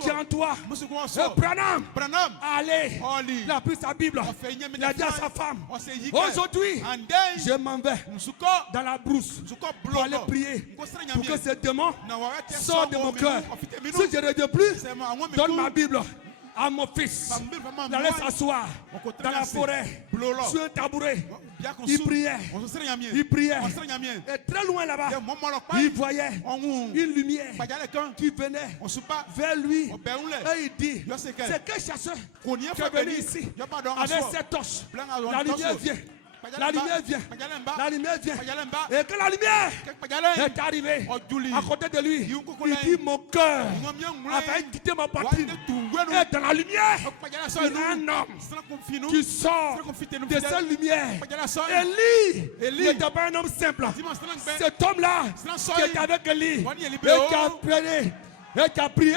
qui est en toi. Et Branham, allez, il a pris sa Bible. Il a dit à sa femme, aujourd'hui, je m'en vais dans la brousse pour aller prier pour que ce démon sorte de mon cœur. Si je ne reviens plus, donne ma Bible à mon fils. Il allait s'asseoir dans la forêt sur un tabouret. Il priait. Il priait. Et très loin là-bas, il voyait une lumière qui venait vers lui. Et il dit, c'est quel chasseur qui est venu ici avec cette torche. La lumière vient. La lumière vient. La lumière vient. Et que la lumière est arrivée à côté de lui, il dit, mon cœur a failli quitter ma poitrine. Et dans la lumière, il y a un homme qui sort de cette lumière. Élie n'était pas un homme simple. Cet homme-là qui était avec Élie et qui a prié. Et qui a prié,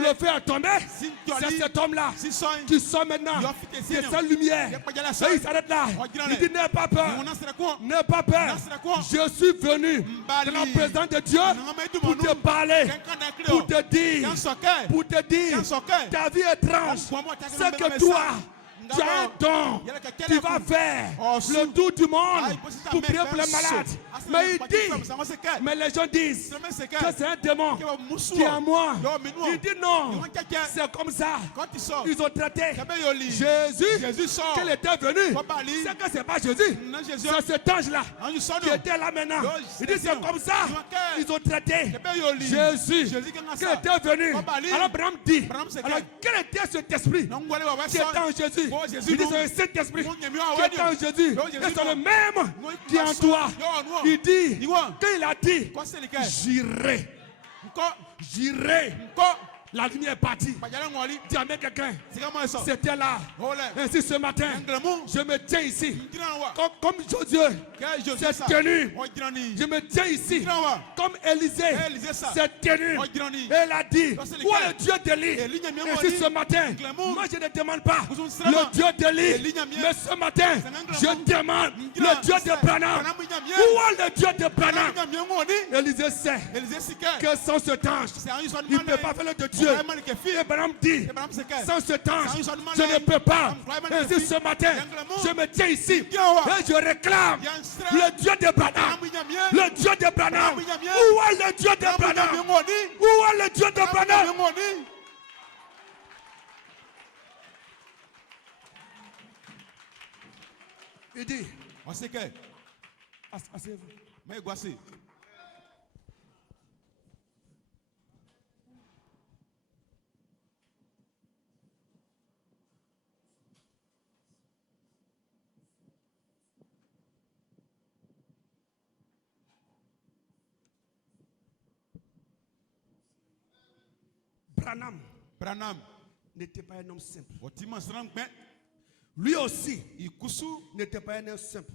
le feu a tombé. C'est cet homme-là qui sort maintenant de cette lumière. Et il s'arrête là. Il dit, n'aie pas peur. N'aie pas peur. Je suis venu dans la présence de Dieu pour te parler, pour te dire, ta vie est étrange. C'est que toi, tu as un don, tu vas faire le tour du monde pour prier pour les malades. Mais il dit, mais les gens disent que c'est un démon qui est à moi. Il dit non, c'est comme ça. Ils ont traité Jésus qu'il était venu. C'est que c'est pas Jésus, c'est cet ange-là qui était là maintenant. Il dit c'est comme ça. Ils ont traité Jésus qui était venu. Alors Branham dit, alors quel était cet esprit qui était en Jésus? Il dit c'est le Saint-Esprit qui est en Jésus. Et c'est le même qui est en toi. Il dit, qu'il a dit, j'irai. La lumière est partie. Dis à quelqu'un, c'était là. Ainsi ce matin, je me tiens ici. Comme Josué s'est tenu. Je me tiens ici. Comme Élisée s'est tenu. Et elle a dit, où est le Dieu d'Élie? Ainsi ce matin, moi je ne demande pas le Dieu d'Élie. Mais ce matin, je demande le Dieu de Branham. Où est le Dieu de Branham? Élisée sait que sans ce ange, il ne peut pas faire le de Dieu. Et Branham dit, sans ce ange, je ne peux pas. Ainsi ce matin, je me tiens ici et je réclame le Dieu de Branham. Le Dieu de Branham. Où est le Dieu de Branham? Où est le Dieu de Branham? Il dit, asseyez-vous. Branham n'était pas un homme simple. Lui aussi, n'était pas un homme simple.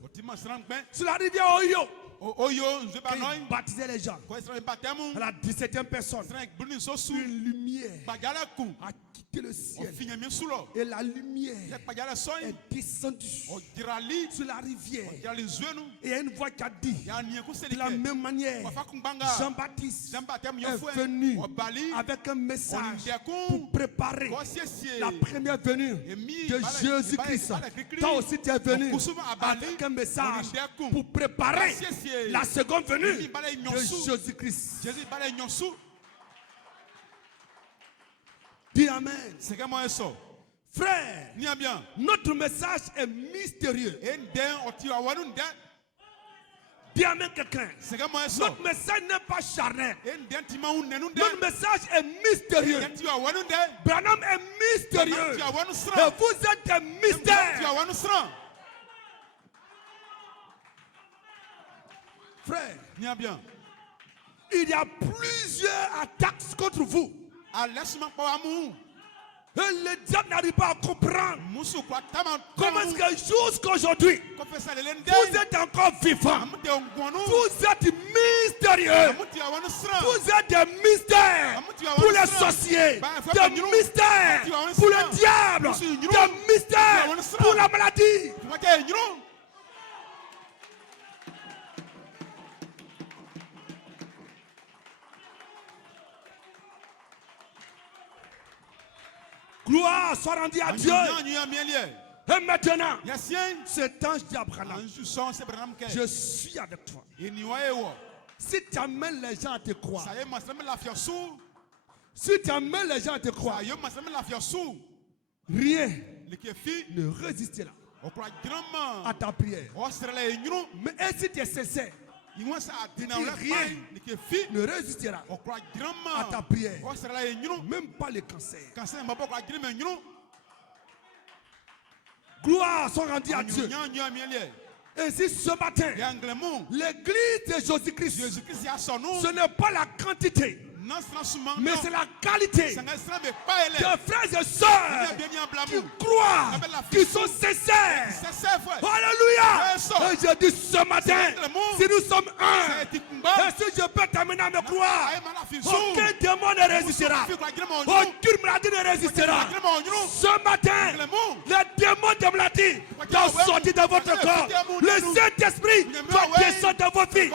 Sur la rivière Oyo, il baptisait les gens. À la 17e personne, une lumière a quitté le ciel. Et la lumière est descendue sur la rivière. Et il y a une voix qui a dit, de la même manière, Jean-Baptiste est venu avec un message pour préparer la première venue de Jésus-Christ. Toi aussi tu es venu avec un message pour préparer la seconde venue de Jésus-Christ. Dis Amen. Frère, notre message est mystérieux. Dis Amen quelqu'un. Notre message n'est pas charnel. Notre message est mystérieux. Branham est mystérieux. Et vous êtes un mystère. Frère, il y a plusieurs attaques contre vous. Et le diable n'arrive pas à comprendre comment est-ce que jusqu'à aujourd'hui, vous êtes encore vivants. Vous êtes mystérieux. Vous êtes des mystères pour les sorciers, des mystères diable, des mystères pour la maladie. Gloire soit rendue à Dieu. Et maintenant, cet ange dit à Branham, je suis avec toi. Si tu amènes les gens à te croire, si tu amènes les gens à te croire, rien ne résistera à ta prière. Mais si tu es sincère, rien ne résistera à ta prière. Même pas le cancer. Gloire soit rendue à Dieu. Ainsi ce matin, l'église de Jésus-Christ, ce n'est pas la quantité, mais c'est la qualité de frères et sœurs qui croient, qui sont sincères. Alléluia. Et je dis ce matin, si nous sommes un, et si je peux t'amener à me croire, aucun démon ne résistera, aucune maladie ne résistera. Ce matin, les démons de maladie doivent sortir de votre corps. Le Saint-Esprit doit descendre dans vos vies.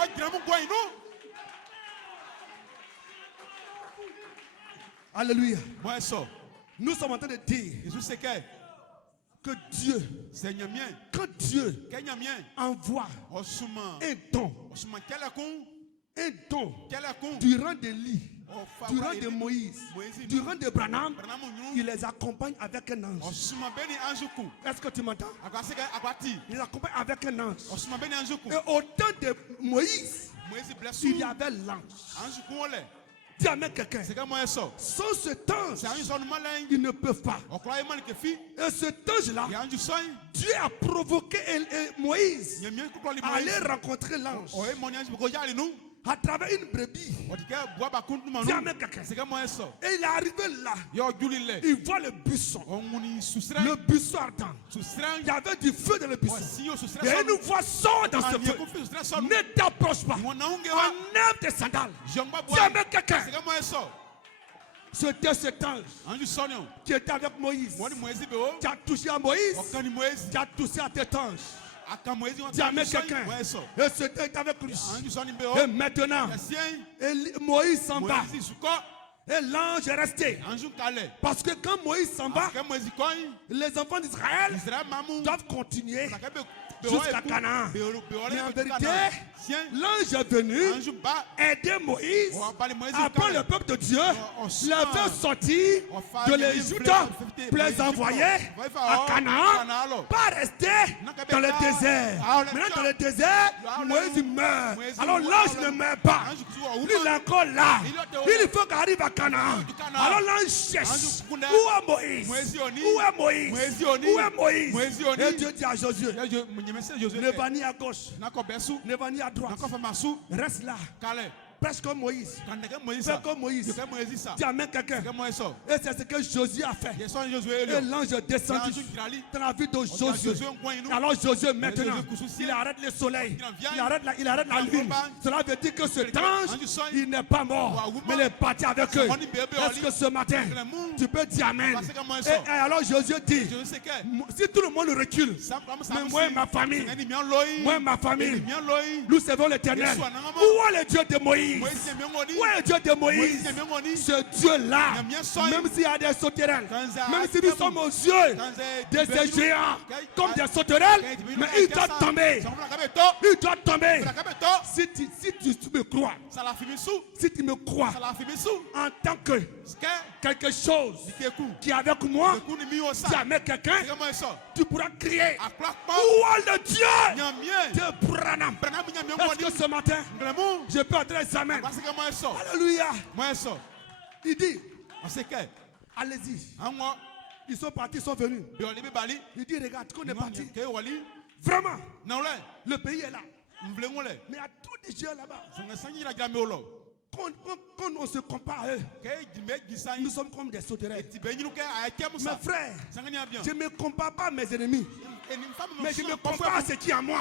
Alléluia. Nous sommes en train de dire que Dieu, quand Dieu envoie un don durant des lits, durant de Moïse, durant de Branham, il les accompagne avec un ange. Est-ce que tu m'entends? Il les accompagne avec un ange. Et au temps de Moïse, il y avait l'ange. Dis à quelqu'un, sans cet ange, ils ne peuvent pas. Et cet ange-là, Dieu a provoqué Moïse à aller rencontrer l'ange à travers une brebis. Dis à quelqu'un. Et il est arrivé là. Il voit le buisson. Le buisson ardent. Il y avait du feu dans le buisson. Et une voix sort dans ce feu. Ne t'approche pas. Enlève tes sandales. Dis à quelqu'un. C'était cet ange qui était avec Moïse. Tu as touché à Moïse. Tu as touché à tes anges. Dis à quelqu'un. Et c'était avec lui. Et maintenant, Moïse s'en va. Et l'ange est resté. Parce que quand Moïse s'en va, les enfants d'Israël doivent continuer jusqu'à Canaan. Mais en vérité, l'ange est venu aider Moïse à prendre le peuple de Dieu, les faire sortir de l'Égypte, les envoyer à Canaan, pas rester dans le désert. Maintenant dans le désert, Moïse meurt. Alors l'ange ne meurt pas. Il est encore là. Il faut qu'il arrive à Canaan. Alors l'ange cherche. Où est Moïse? Où est Moïse? Où est Moïse? Et Dieu dit à Josué, ne va ni à gauche, ne va ni à droite. Reste là. Presque comme Moïse. Fais comme Moïse. Dis à quelqu'un. Et c'est ce que Josué a fait. Et l'ange est descendu dans la vie de Josué. Alors Josué maintenant, il arrête le soleil. Il arrête la lune. Cela veut dire que cet ange, il n'est pas mort, mais il est parti avec eux. Est-ce que ce matin, tu peux dire amen? Et alors Josué dit, si tout le monde recule, mais moi et ma famille, nous servons l'Éternel. Où est le Dieu de Moïse? Où est le Dieu de Moïse? Ce Dieu-là, même s'il y a des sauterelles, même si nous sommes aux yeux de ces géants comme des sauterelles, mais il doit tomber. Il doit tomber. Si tu me crois, si tu me crois en tant que quelque chose qui est avec moi, si avec quelqu'un, tu pourras crier, où est le Dieu de Branham? Est-ce que ce matin, je peux être examen? Alléluia. Il dit, allez-y. Ils sont partis, ils sont venus. Il dit, regarde, qu'on est parti. Vraiment, le pays est là. Mais il y a tous des gens là-bas. Quand on se compare à eux, nous sommes comme des sauterelles. Mes frères, je ne me compare pas à mes ennemis. Mais je me compare à ce qui est à moi.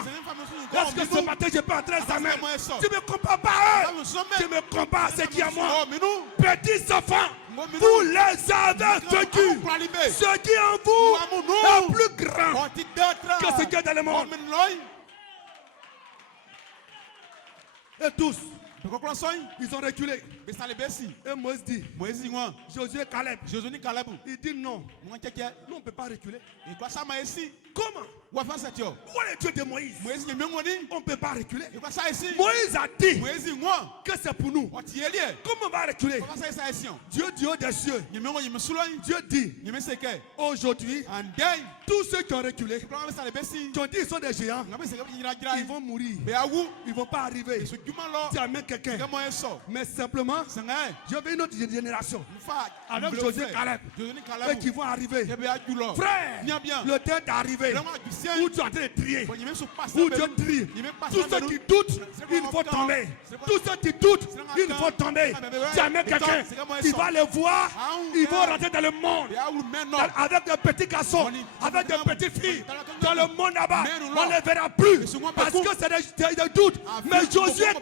Est-ce que ce matin je peux entrer sa main? Je ne me compare pas à eux. Je me compare à ce qui est à moi. Petits enfants, vous les avez vaincus. Ce qui est en vous est plus grand que ce qui est dans le monde. Et tous, ils ont reculé. Et Moïse dit, Josué Caleb, il dit non. Nous, on ne peut pas reculer. Comment? Où est le Dieu de Moïse? On ne peut pas reculer. Moïse a dit que c'est pour nous. Comment on va reculer? Dieu du haut des cieux, Dieu dit aujourd'hui, tous ceux qui ont reculé, qui ont dit qu'ils sont des géants, ils vont mourir. Ils ne vont pas arriver. Tu amènes quelqu'un. Mais simplement, je veux une autre génération avec Josué Caleb et qui vont arriver. Frère, le temps est arrivé où tu es en train de trier, où Dieu trie. Tous ceux qui doutent, il faut tomber. Tous ceux qui doutent, il faut tomber. Tu amènes quelqu'un, il va les voir, ils vont rentrer dans le monde avec des petits garçons, avec des petites filles. Dans le monde là-bas, on ne les verra plus parce que c'est des doutes. Mais Josué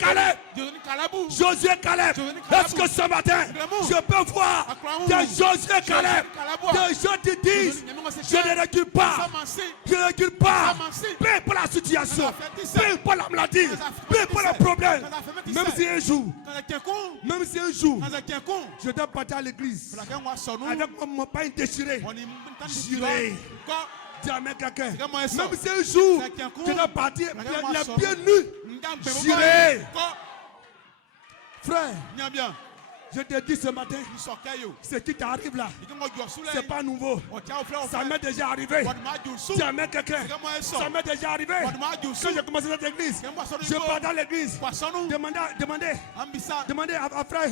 Caleb, est-ce que ce matin, je peux voir des Josué Caleb, des gens qui disent, je ne recule pas, je ne recule pas, paix pour la situation, paix pour la maladie, paix pour le problème. Même si un jour, je dois partir à l'église avec mon pain déchiré, j'irai. Jamais quelqu'un. Même si un jour, je dois partir les pieds nus, j'irai. Frère, je te dis ce matin, ce qui t'arrive là, c'est pas nouveau. Ça m'est déjà arrivé. Jamais quelqu'un. Ça m'est déjà arrivé. Quand j'ai commencé cette église, je pars dans l'église. Demandez à frère.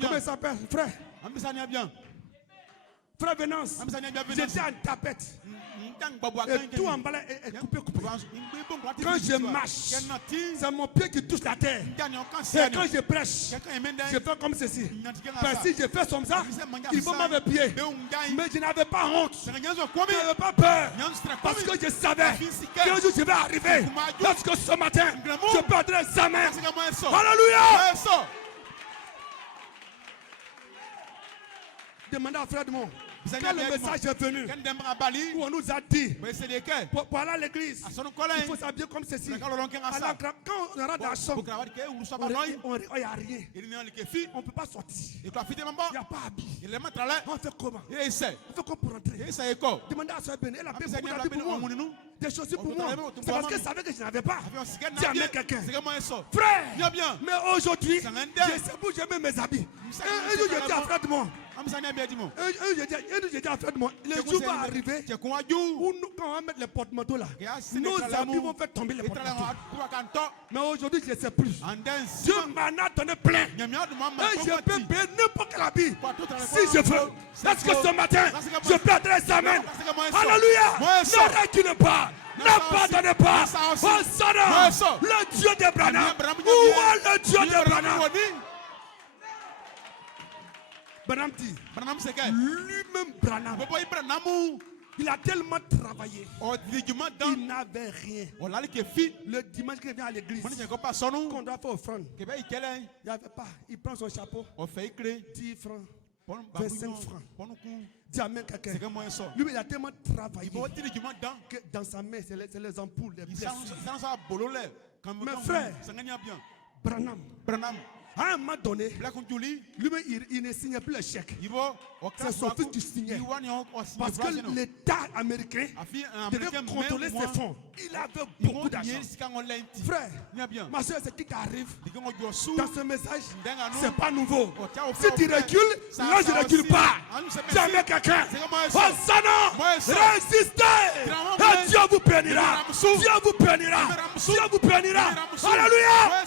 Comment il s'appelle? Frère Venance. J'étais en tapette. Et tout en bas est coupé. Quand je marche, c'est mon pied qui touche la terre. Et quand je prêche, je fais comme ceci. Parce que si je fais comme ça, il faut m'avoir pied. Mais je n'avais pas honte. Je n'avais pas peur. Parce que je savais qu'un jour je vais arriver. Parce que ce matin, je peux entrer sa main. Alléluia! Demandez à frère de mon. Quand le message est venu, où on nous a dit, pour aller à l'église, il faut s'habiller comme ceci. Alors, quand on rentre dans la chambre, il n'y a rien. On ne peut pas sortir. Il n'y a pas habillé. On fait comment? On fait comment pour rentrer? Demandez à Soeur Béné, elle a fait beaucoup d'habits pour moi. Des chaussures pour moi. C'est parce qu'elle savait que je n'avais pas. Tu amènes quelqu'un. Frère, mais aujourd'hui, je sais où je mets mes habits. Un jour, je dis à frère de moi. J'ai dit à frère de moi, le jour va arriver où nous, quand on va mettre les porte-manteaux là, nos amis vont faire tomber les porte-manteaux. Mais aujourd'hui, je ne sais plus. Dieu m'en a donné plein. Et je peux payer n'importe quel habit si je veux. Parce que ce matin, je peux adresser sa main. Alléluia! Ne recule pas. N'abandonnez pas. Hosanna, le Dieu d'Abraham. Où est le Dieu d'Abraham? Branham dit, lui-même Branham, il a tellement travaillé, il n'avait rien. Le dimanche qu'il vient à l'église, qu'on doit faire offrande, il n'y avait pas. Il prend son chapeau, 10 francs, 25 francs. Dis amen quelqu'un. Lui, il a tellement travaillé que dans sa main, c'est les ampoules, les blessures. Mais frère, Branham, à un moment donné, lui-même, il ne signait plus le chèque. C'est son fils qui signait. Parce que l'État américain devait contrôler ses fonds. Il avait beaucoup d'argent. Frère, ma soeur, c'est qui t'arrive dans ce message, c'est pas nouveau. Si tu recules, là je ne recule pas. Jamais quelqu'un. Hosanna, résistez. Et Dieu vous bénira. Dieu vous bénira. Dieu vous bénira. Alléluia.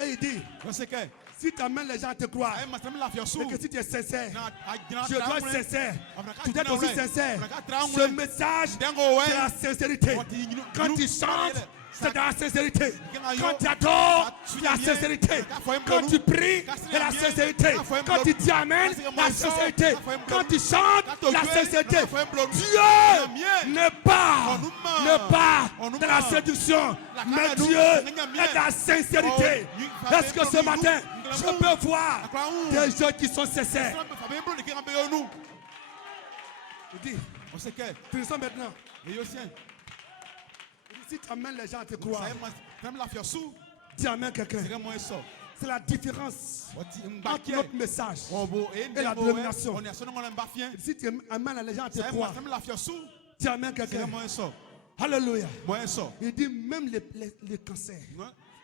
Et il dit, si tu amènes les gens à te croire, et que si tu es sincère, je dois être sincère, tu dois être aussi sincère. Ce message, c'est la sincérité. Quand tu chantes, c'est dans la sincérité. Quand tu adores, la sincérité. Quand tu pries, c'est la sincérité. Quand tu dis Amen, la sincérité. Quand tu chantes, la sincérité. Dieu n'est pas dans la séduction, mais Dieu est dans la sincérité. Est-ce que ce matin, je peux voir des gens qui sont sincères? On sait que. Finissons maintenant. Si tu amènes les gens à te croire, tu amènes quelqu'un. C'est la différence entre notre message et la dénomination. Si tu amènes les gens à te croire, tu amènes quelqu'un. Alléluia. Il dit même les cancers.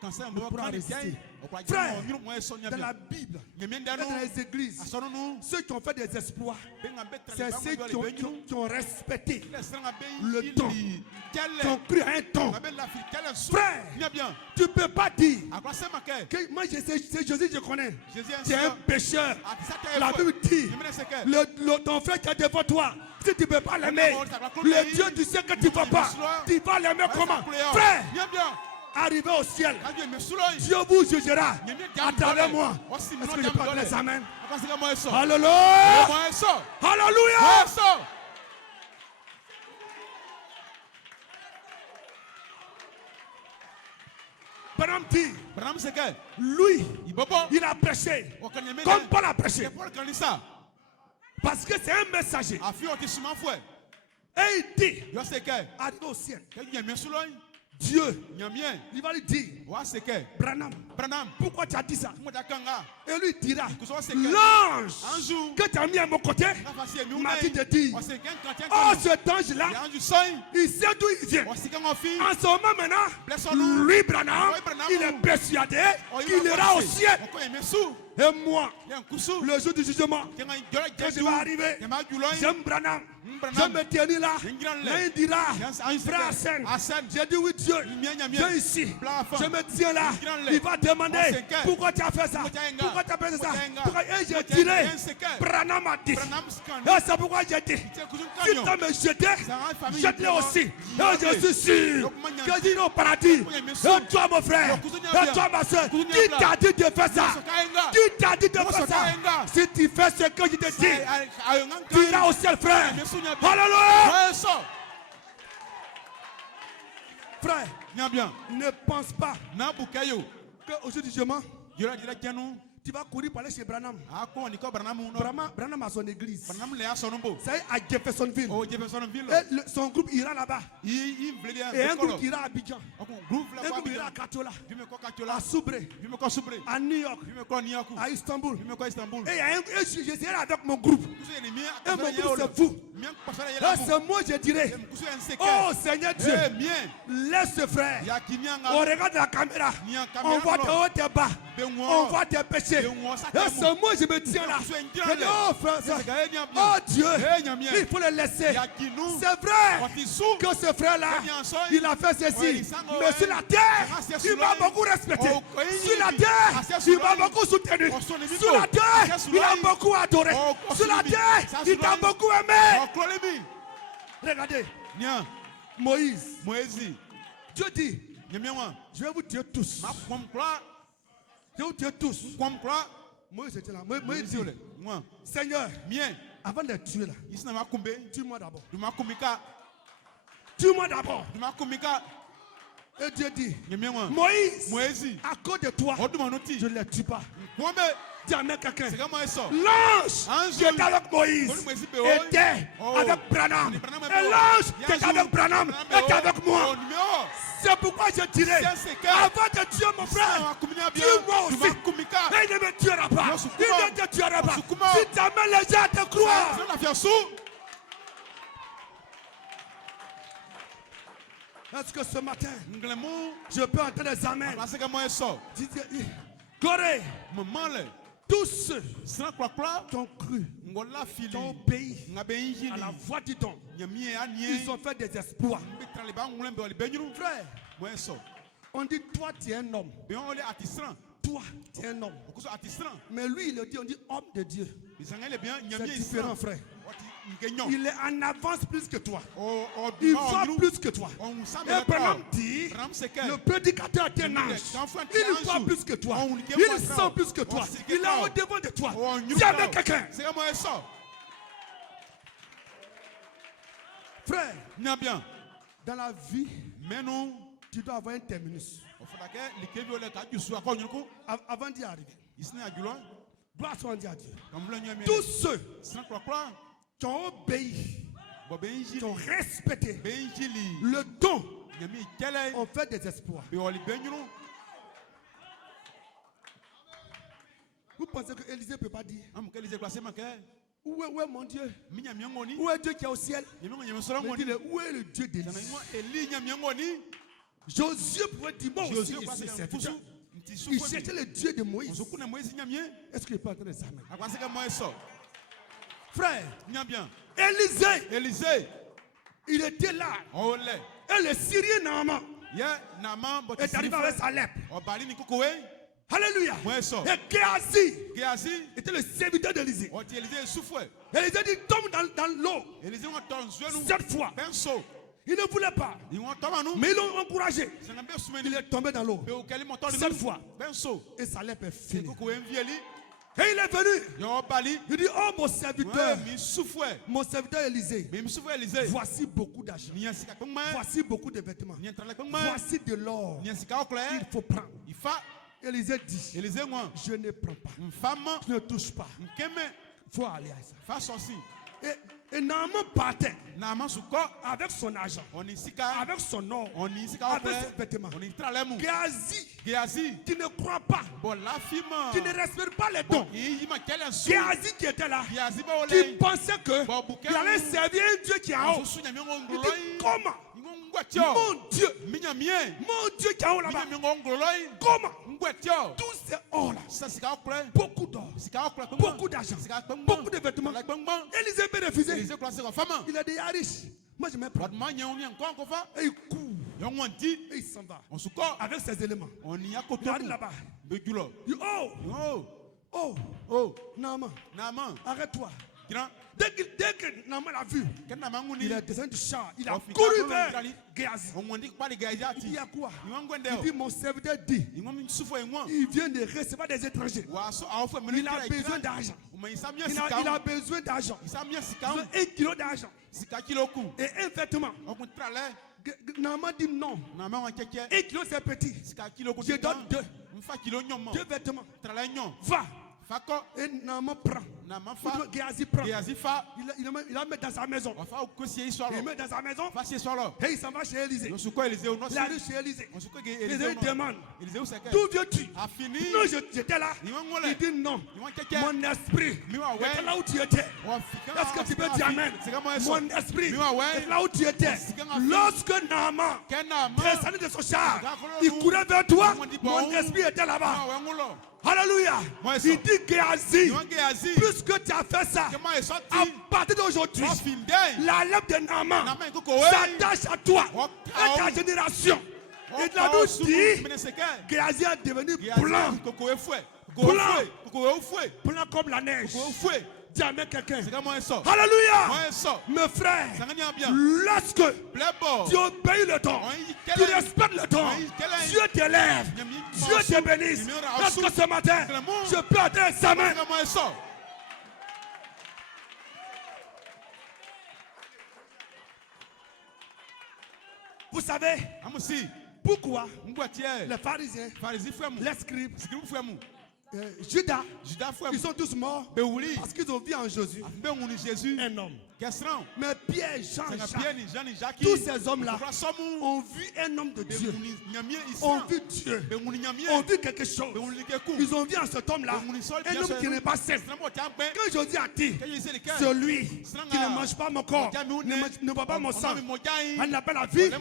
Ne pourra résister. Frère, dans la Bible, dans les églises, ceux qui ont fait des exploits, c'est ceux qui ont respecté le temps, qui ont cru à un temps. Frère, tu ne peux pas dire que moi c'est Jésus, je connais. Tu es un pécheur. La Bible dit, ton frère qui est devant toi, si tu ne peux pas l'aimer, le Dieu du ciel que tu ne vas pas, tu vas l'aimer comment? Frère, arrivé au ciel, Dieu vous jugera à travers moi. Est-ce que je parle les amens? Alléluia! Alléluia! Branham dit, lui, il a prêché comme Paul a prêché. Parce que c'est un messager. Et il dit, arrivé au ciel, Dieu, il va lui dire, Branham, pourquoi tu as dit ça? Et lui dira, l'ange que tu as mis à mon côté m'a dit de dire, oh cet ange-là, il sait d'où il vient. En ce moment maintenant, lui Branham, il est persuadé qu'il ira au ciel. Et moi, le jour du jugement, quand je vais arriver, j'aime Branham. Je me tiens là. Là, il dira, frère Hassan, j'ai dit oui, Dieu, viens ici. Je me tiens là. Il va demander pourquoi tu as fait ça. Pourquoi tu as fait ça. Et je dirai, Branham a dit. Et c'est pourquoi j'ai dit, si tu as me jeté, jette-le aussi. Et je suis sûr que je suis au paradis. Et toi, mon frère, et toi, ma soeur, qui t'a dit de faire ça? Qui t'a dit de faire ça? Si tu fais ce que je te dis, tu iras au ciel, frère. Alléluia! Frère, ne pense pas qu'au jour du jugement, tu vas courir pour aller chez Branham. Branham a son église. C'est à Jeffersonville. Et son groupe ira là-bas. Et un groupe ira à Abidjan. Un groupe ira à Katola. À Soubré. À New York. À Istanbul. Et je serai avec mon groupe. Et mon groupe c'est vous. Là c'est moi je dirais, oh Seigneur Dieu, laisse ce frère. On regarde la caméra. On voit tes hauts et tes bas. On voit tes péchés. Et c'est moi je me tiens là. Je dis, oh frère, oh Dieu, il faut le laisser. C'est vrai que ce frère là, il a fait ceci. Mais sur la terre, il m'a beaucoup respecté. Sur la terre, il m'a beaucoup soutenu. Sur la terre, il a beaucoup adoré. Sur la terre, il t'a beaucoup aimé. Regardez, Moïse, Dieu dit, je vais vous tuer tous. Je vais vous tuer tous. Moïse était là. Moïse dit, Seigneur, avant de tuer là, tue-moi d'abord. Tue-moi d'abord. Et Dieu dit, Moïse, à cause de toi, je ne les tue pas. Dis à quelqu'un, l'ange qui était avec Moïse était avec Branham. Et l'ange qui était avec Branham était avec moi. C'est pourquoi je dirais, avant de tuer mon frère, tue-moi aussi. Et il ne me tuera pas. Il ne te tuera pas. Si tu amènes les gens à te croire. Est-ce que ce matin, je peux entendre des amens? Corée, tous ceux qui ont cru, qui ont obéi à la voix du don, ils ont fait des exploits. Frère, on dit toi tu es un homme. Toi tu es un homme. Mais lui il le dit, on dit homme de Dieu. C'est différent, frère. Il est en avance plus que toi. Il va plus que toi. Et Abraham dit, le prédicateur est un ange. Il voit plus que toi. Il sent plus que toi. Il est au devant de toi. Dis avec quelqu'un. Frère, dans la vie, tu dois avoir un terminus. Avant d'y arriver, gloire soit à Dieu. Tous ceux qui ont obéi, qui ont respecté le don, ont fait des espoirs. Vous pensez que Élisée ne peut pas dire où est mon Dieu? Où est Dieu qui est au ciel? Où est le Dieu d'Élie? Josué pouvait dire, moi aussi, je suis serviteur. Il cherchait le Dieu de Moïse. Est-ce qu'il n'est pas en train de s'amener? Frère, Élisée, il était là. Et le Syrien Naaman est arrivé avec sa lèpre. Alléluia. Et Géasi était le serviteur d'Élisée. Élisée dit, tombe dans l'eau. 7 fois. Il ne voulait pas. Mais ils l'ont encouragé. Il est tombé dans l'eau 7 fois. Et sa lèpre est finie. Et il est venu. Il dit, oh mon serviteur Élisée, voici beaucoup d'argent. Voici beaucoup de vêtements. Voici de l'or. Il faut prendre. Élisée dit, je ne prends pas. Je ne touche pas. Il faut aller à ça. Et Naaman partait avec son argent, avec son or, avec ses vêtements. Géasi, qui ne croit pas, qui ne respecte pas les dons. Géasi qui était là, qui pensait qu'il allait servir un Dieu qui est en haut. Il dit, comment? Mon Dieu qui est en haut là-bas. Comment? Tous ces or-là, beaucoup d'or, beaucoup d'argent, beaucoup de vêtements. Élisée peut refuser. Il a dit, riche. Moi je me prends. Et il court. Et il s'en va. Avec ses éléments. Il arrive là-bas. Il dit, oh, Naaman, arrête-toi. Dès que Naaman l'a vu, il est descendu du char. Il a couru vers Géasi. Il dit à quoi? Il dit, mon serviteur dit, il vient de recevoir des étrangers. Il a besoin d'argent. Il a besoin d'argent. Il a 1 kilo d'argent. Et un vêtement. Naaman dit non. 1 kilo c'est petit. Je donne 2. 2 vêtements. Va. Et Naaman prend. Géasi prend. Il la met dans sa maison. Il met dans sa maison. Et il s'en va chez Élisée. Il arrive chez Élisée. Élisée demande, d'où viens-tu? Non, j'étais là. Il dit non. Mon esprit était là où tu étais. Est-ce que tu peux dire amen? Mon esprit était là où tu étais. Lorsque Naaman descendait de son char, il courait vers toi. Mon esprit était là-bas. Alléluia. Il dit Géasi, puisque tu as fait ça, à partir d'aujourd'hui, la lèpre de Naaman s'attache à toi et ta génération. Et il a nous dit, Géasi est devenu blanc. Blanc comme la neige. Dis amen quelqu'un. Alléluia. Mes frères, lorsque tu obéis le temps, tu respectes le temps, Dieu t'élève, Dieu te bénisse. Est-ce que ce matin, je peux atteindre sa main? Vous savez pourquoi les pharisiens, les scribes, Judas, ils sont tous morts parce qu'ils ont vu en Jésus un homme. Mais Pierre, Jean, Jacques, tous ces hommes-là ont vu un homme de Dieu, ont vu Dieu, ont vu quelque chose. Ils ont vu en cet homme-là un homme qui n'est pas sain. Quand Jésus a dit, celui qui ne mange pas mon corps, ne boit pas mon sang, elle n'a pas la vie,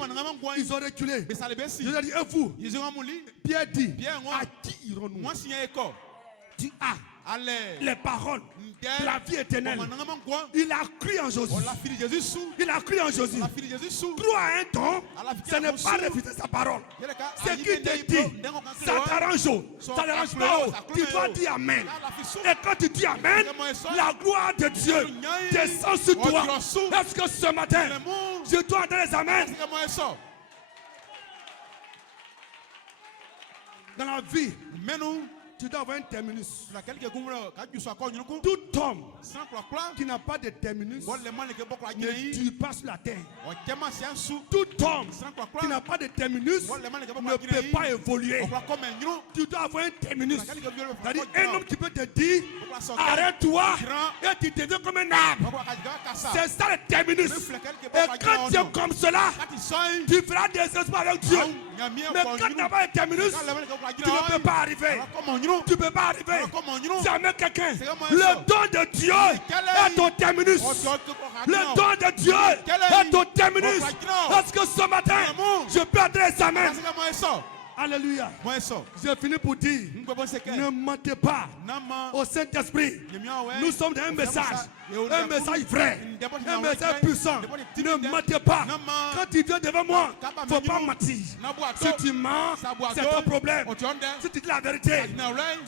ils ont reculé. Jésus a dit, et vous? Pierre dit, à qui irons-nous? Dit, les paroles de la vie éternelle. Il a cru en Jésus. Il a cru en Jésus. Croire à un don, ce n'est pas refuser sa parole. Ce qu'il te dit, ça t'arrange. Ça t'arrange pas. Tu dois dire Amen. Et quand tu dis Amen, la gloire de Dieu descend sur toi. Est-ce que ce matin, je dois entendre les Amen? Dans la vie, tu dois avoir un terminus. Tout homme qui n'a pas de terminus ne dure pas sur la terre. Tout homme qui n'a pas de terminus ne peut pas évoluer. Tu dois avoir un terminus. C'est-à-dire un homme qui peut te dire arrête-toi et tu deviens comme un arbre. C'est ça le terminus. Et quand tu es comme cela, tu feras des espoirs avec Dieu. Mais quand tu n'as pas de terminus, tu ne peux pas arriver. Tu ne peux pas arriver. Jamais quelqu'un. Le don de Dieu est ton terminus. Le don de Dieu est ton terminus. Est-ce que ce matin, je peux adresser sa main? Alléluia. J'ai fini pour dire, ne mentez pas au Saint-Esprit. Nous sommes dans un message vrai, un message puissant. Ne mentez pas. Quand tu viens devant moi, il ne faut pas mentir. Si tu mens, c'est ton problème. Si tu dis la vérité,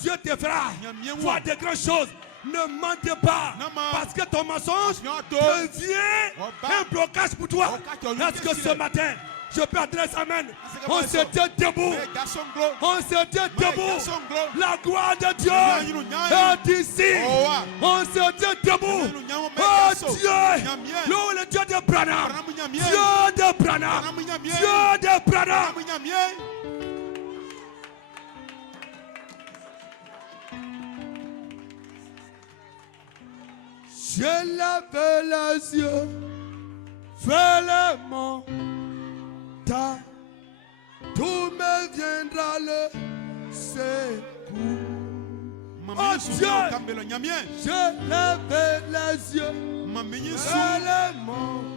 Dieu te fera voir de grandes choses. Ne mentez pas, parce que ton mensonge devient un blocage pour toi. Est-ce que ce matin, je peux adresser Amen? On se tient debout. On se tient debout. La gloire de Dieu est ici. On se tient debout. Oh Dieu, le Dieu de Branham. Dieu de Branham. Dieu de Branham. Je lève les yeux vers le monde. Tout me viendra le secours. Oh Dieu, je lève les yeux vers le monde.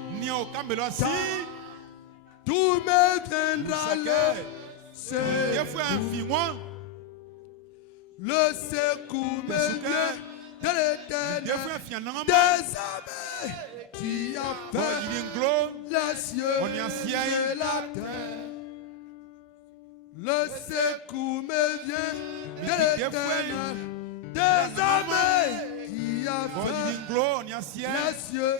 Tout me viendra le secours. Le secours me vient de l'Éternel des armées qui a fait les cieux et la terre. Le secours me vient de l'Éternel des armées qui a fait les cieux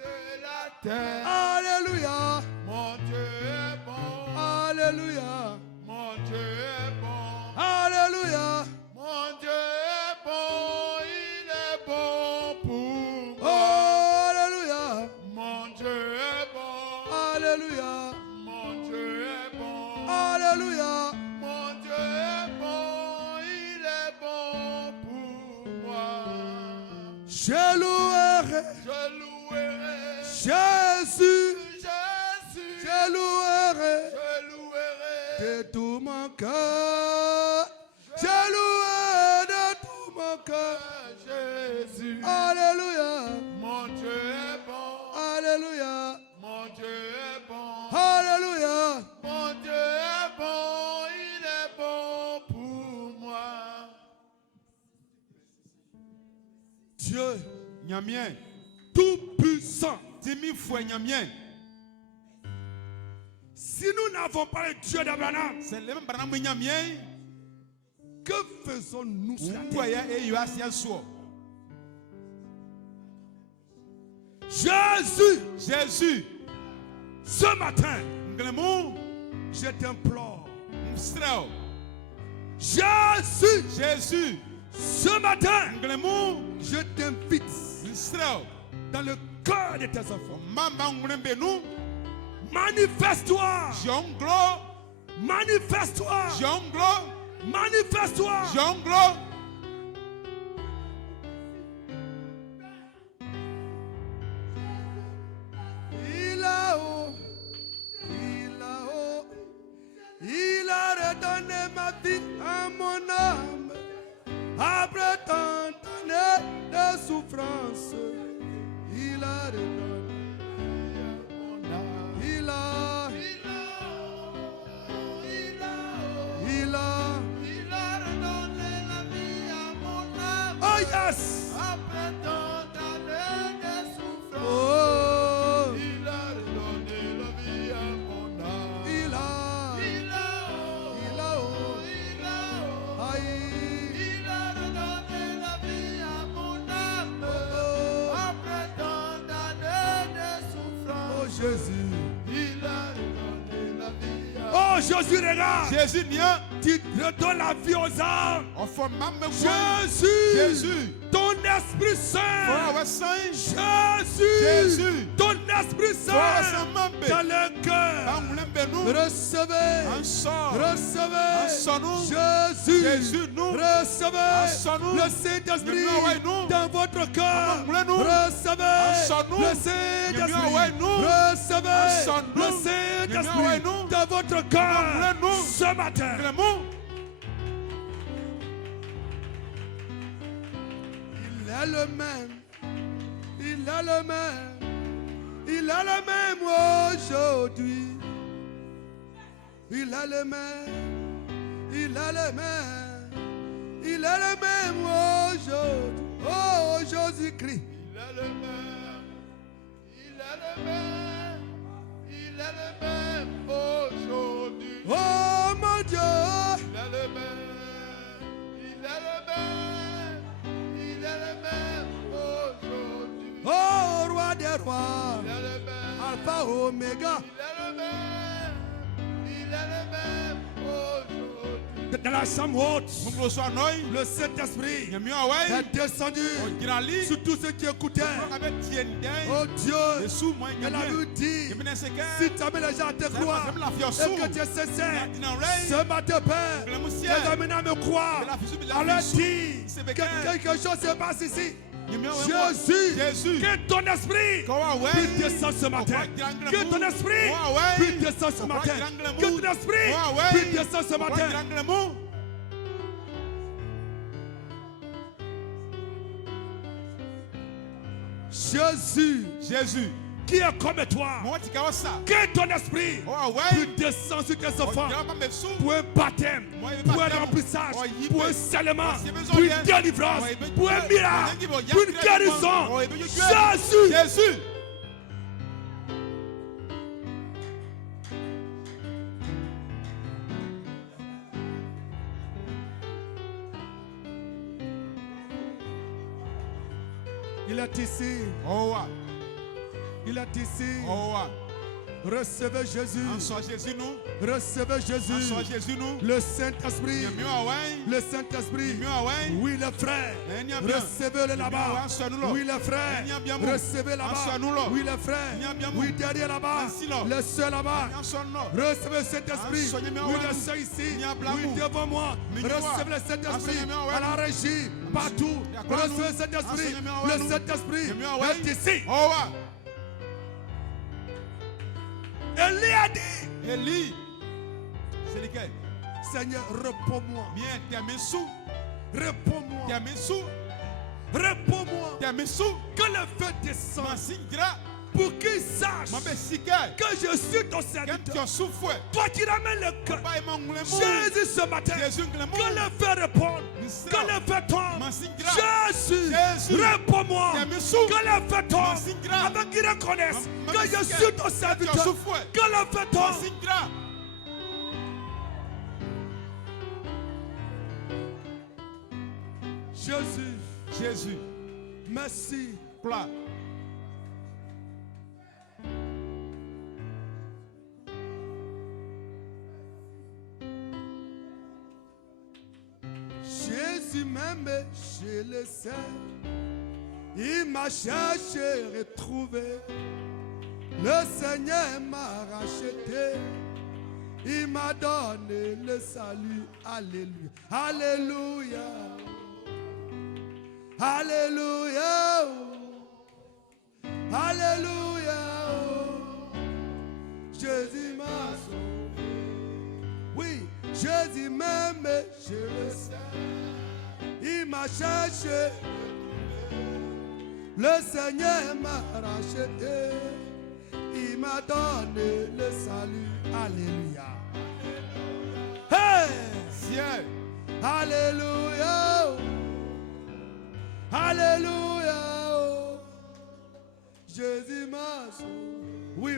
et la terre. Alléluia. Mon Dieu est bon. Alléluia. Mon Dieu est bon. Alléluia. Mon Dieu est bon. Il est bon pour moi. Oh, alléluia. Mon Dieu est bon. Alléluia. Mon Dieu est bon. Alléluia. Mon Dieu est bon. Il est bon pour moi. Je louerai. Je louerai. Jésus. Jésus. Je louerai. Je louerai. De tout mon cœur. Je louerai de tout mon cœur. Jésus. Alléluia. Mon Dieu est bon. Alléluia. Mon Dieu est bon. Alléluia. Mon Dieu est bon. Il est bon pour moi. Dieu, Nyamien, tout puissant. Si nous n'avons pas le Dieu d'Abraham, que faisons-nous sur la terre? Jésus, Jésus, ce matin, je t'implore. Jésus, Jésus, ce matin, je t'invite dans le cœur de tes enfants. Manifeste-toi. Manifeste-toi. Manifeste-toi. Il a redonné ma vie à mon âme. Après tant d'années de souffrance, il a redonné à mon âme. Il a redonné la vie à mon âme. Oh yes. Après tant d'années de souffrance, Oh. il a redonné la vie à mon âme. Il a. Il a, Aïe. il a redonné la vie à mon âme. Après tant d'années de souffrance, Oh Jésus. il a redonné la vie à Oh Jésus, regarde. Jésus nia. Tu redonnes la vie aux âmes. Enfin même Jésus. Jésus. Ton Esprit Saint. Voilà saint. Jésus. Jésus. Ton Esprit Voilà Saint. saint. Dans le cœur. Recevez. Un sort. Recevez. Jésus. Jésus. Recevez. Le Saint-Esprit dans votre cœur. Recevez. Le Saint-Esprit. Recevez. Le Saint-Esprit dans votre cœur. Ce matin. Il est le même. Il est le même. Il est le même aujourd'hui. Il est le même. Il est le même. Il est le même aujourd'hui. Oh Jésus-Christ. Il est le même. Il est le même. Il est le même aujourd'hui. Oh mon Dieu. Il est le même. Il est le même. Il est le même aujourd'hui. Oh roi des rois. Il est le même. Alpha Omega. Il est le même. Il est le même aujourd'hui. Dans la chambre haute, le Saint-Esprit est descendu sur tous ceux qui écoutaient. Oh Dieu, elle a lui dit, si tu amènes les gens à te croire et que tu es sincère, ce matin, Père, les amènes à me croire. Alors dis que quelque chose se passe ici. Jésus, que ton esprit puisse descendre ce matin. Que ton esprit puisse descendre ce matin. Que ton esprit puisse descendre ce matin. Jésus, qui est comme toi, que ton esprit puisse descendre sur tes enfants pour un baptême, pour un remplissage, pour un scellement, pour une délivrance, pour un miracle, pour une guérison. Jésus. Il est ici. Il est ici. Recevez Jésus. Recevez Jésus. Le Saint-Esprit. Le Saint-Esprit. Oui, les frères. Recevez-le là-bas. Oui, les frères. Recevez là-bas. Oui, les frères. Oui, derrière là-bas. Les soeurs là-bas. Recevez le Saint-Esprit. Oui, les soeurs ici. Oui, devant moi. Recevez le Saint-Esprit. À la régie. Partout. Recevez le Saint-Esprit. Le Saint-Esprit est ici. Élie a dit. C'est lequel? Seigneur, réponds-moi. Réponds-moi. Réponds-moi. Que le feu descende. Pour qu'ils sachent que je suis ton serviteur. Toi qui ramènes le cœur. Jésus ce matin. Que le feu réponde. Que le feu tombe. Jésus, réponds-moi. Que le feu tombe. Avant qu'ils reconnaissent que je suis ton serviteur. Que le feu tombe. Jésus. Merci. Jésus m'aime, je le sais. Il m'a cherché, retrouvé. Le Seigneur m'a racheté. Il m'a donné le salut. Alléluia. Alléluia. Alléluia. Alléluia. Jésus m'a sauvé. Oui, Jésus m'aime, je le sais. Il m'a cherché. Le Seigneur m'a racheté. Il m'a donné le salut. Alléluia. Hey! Alléluia.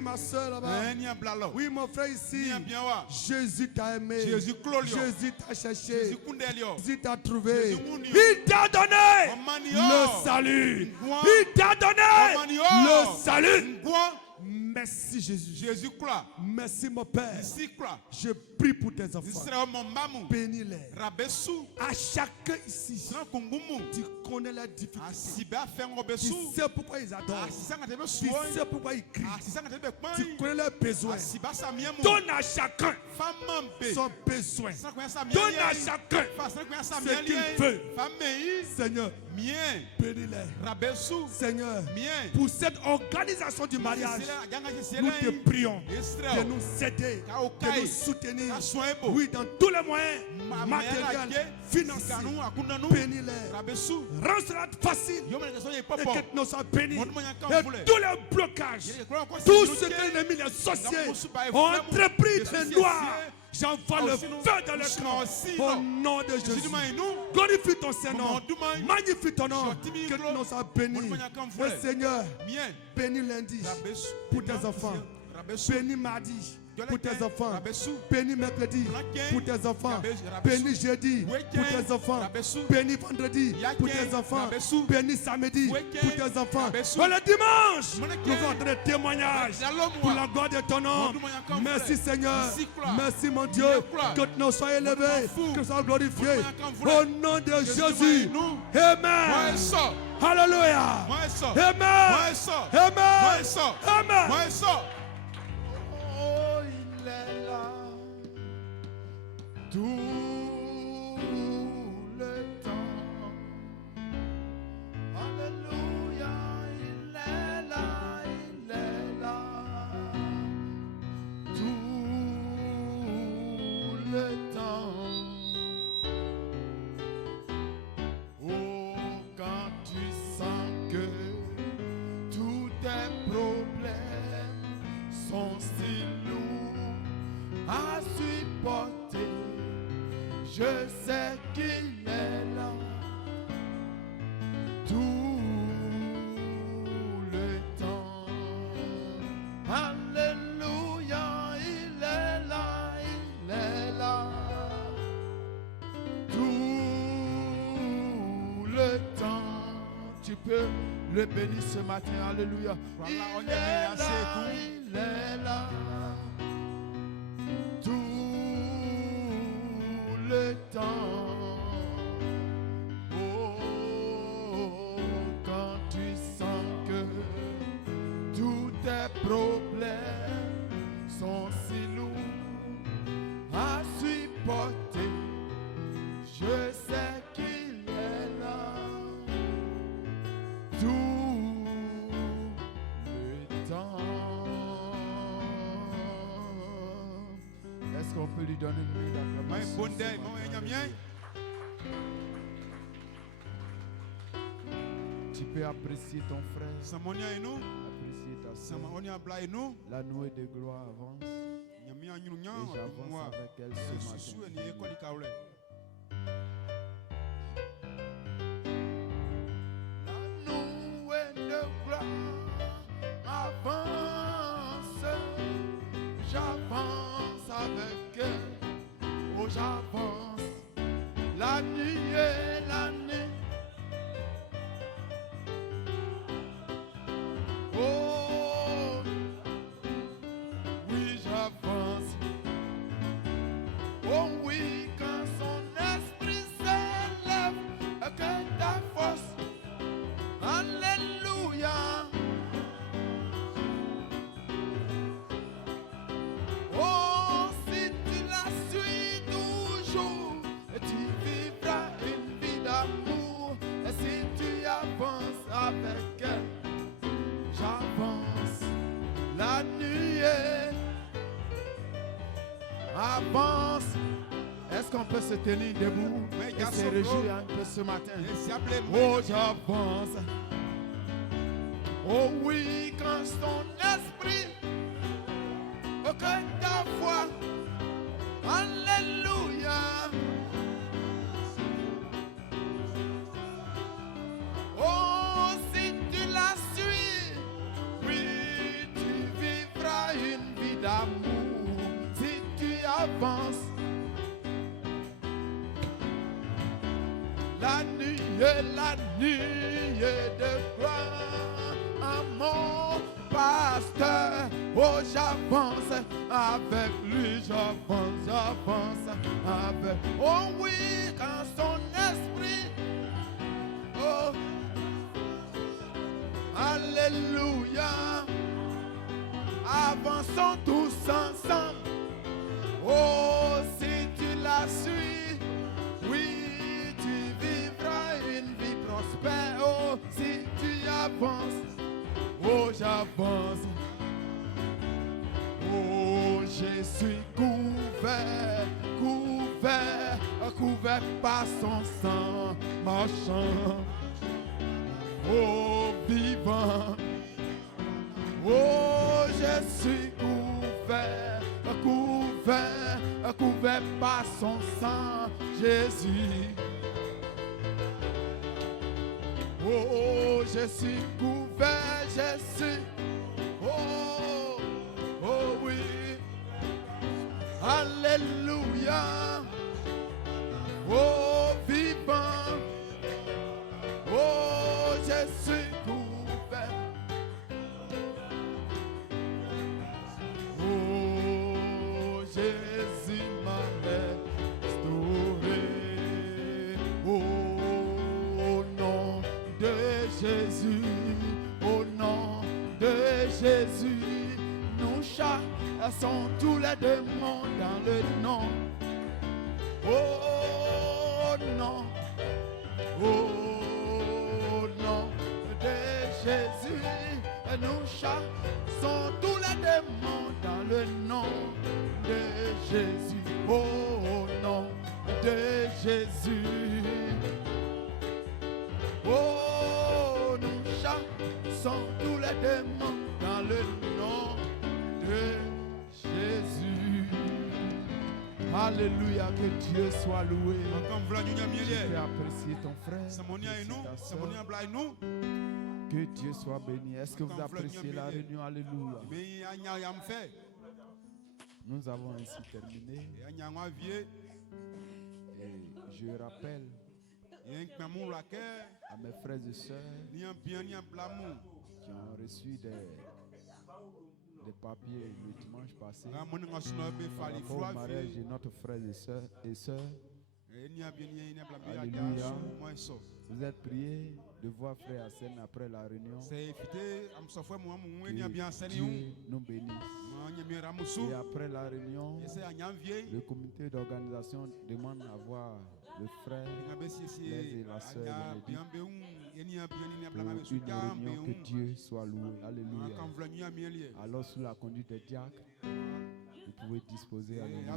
Oui, ma soeur là-bas. Oui, mon frère ici. Jésus t'a aimé. Jésus t'a cherché. Jésus t'a trouvé. Il t'a donné le salut. Il t'a donné le salut. Merci Jésus. Merci mon Père. Je prie pour tes enfants. Bénis-les. À chacun ici, tu connais la difficulté. Tu sais pourquoi ils adorent. Tu sais pourquoi ils crient. Tu connais leurs besoins. Donne à chacun son besoin. Donne à chacun ce qu'il veut. Seigneur, bénis-les. Seigneur, pour cette organisation du mariage, nous te prions de nous aider, de nous soutenir. Oui, dans tous les moyens matériels, financiers. Bénis-les. Rends cela facile et que nous soyons bénis. Et tous les blocages, tout ce que l'ennemi, les sorciers ont entrepris de noirs, j'envoie le feu dans le camp au nom de Jésus. Glorifie ton Saint-Nom. Magnifie ton nom. Que nous soyons bénis. Et Seigneur, bénis lundi pour tes enfants. Bénis mardi pour tes enfants. Bénis mercredi pour tes enfants. Bénis jeudi pour tes enfants. Bénis vendredi pour tes enfants. Bénis samedi pour tes enfants. Et le dimanche, nous faisons des témoignages pour la gloire de ton nom. Merci Seigneur. Merci mon Dieu. Que nous soyons élevés, que nous soyons glorifiés. Au nom de Jésus. Amen. Alléluia. Amen. Amen. Amen. Oh, il est là tout le temps. Alléluia, il est là tout le temps. Oh, quand tu sens que tous tes problèmes sont si lourds à supporter, je sais qu'il est là tout le temps. Alléluia, il est là tout le temps. Tu peux le bénir ce matin. Alléluia. Il est là tout le temps. Oh, quand tu sens que tous tes problèmes sont si lourds à supporter, je sais qu'il est là tout le temps. Est-ce qu'on peut lui donner une minute d'acclamation? Tu peux apprécier ton frère, apprécier ta soeur. La nuée de gloire avance et j'avance avec elle ce matin. La nuée de gloire avance, j'avance avec elle. Oh, j'avance la nuit et la nuit. Oh, oui, j'avance. Oh oui, quand son esprit s'élève, que ta force. Alléluia. Oh, si tu la suis toujours, tu vivras une vie d'amour. Et si tu avances avec elle, j'avance. La nuée avance. Est-ce qu'on peut se tenir debout et se réjouir un peu ce matin? Oh, j'avance. Oh oui, quand ton esprit, oh, que ta foi, alléluia. Oh, si tu la suis, oui, tu vivras et la nuit de gloire à mon pasteur. Oh, j'avance avec lui, j'avance avec. Oh oui, quand son esprit, oh, alléluia, avançons tous ensemble. Oh, si tu la suis, oui, tu vivras une vie prospère. Oh, si tu avances, oh, j'avance. Oh, je suis couvert, couvert, couvert par son sang marchand. Oh, vivant. Oh, je suis couvert, couvert, couvert par son sang, Jésus. Oh, je suis couvert, je suis. Oh, oh oui. Alléluia. Oh, vivant. Oh, je suis couvert. Oh, Jésus m'a restauré. Au nom de Jésus, au nom de Jésus, nous chassons tous les démons dans le nom. Oh non, oh non de Jésus, nous chassons tous les démons dans le nom de Jésus. Oh nom de Jésus. Oh, nous chassons tous les démons dans le nom de Jésus. Alléluia, que Dieu soit loué. J'ai apprécié ton frère. Que Dieu soit béni. Est-ce que vous appréciez la réunion? Alléluia. Nous avons ainsi terminé. Et je rappelle à mes frères et sœurs qui ont reçu des papiers le dimanche passé par rapport au mariage de notre frère et sœurs. Alléluia. Vous êtes priés de voir frère Hassan après la réunion. Que Dieu nous bénisse. Et après la réunion, le comité d'organisation demande à voir le frère, les et la sœur pour une réunion. Que Dieu soit loué. Alléluia. Alors sous la conduite des diacres, vous pouvez disposer. Alléluia.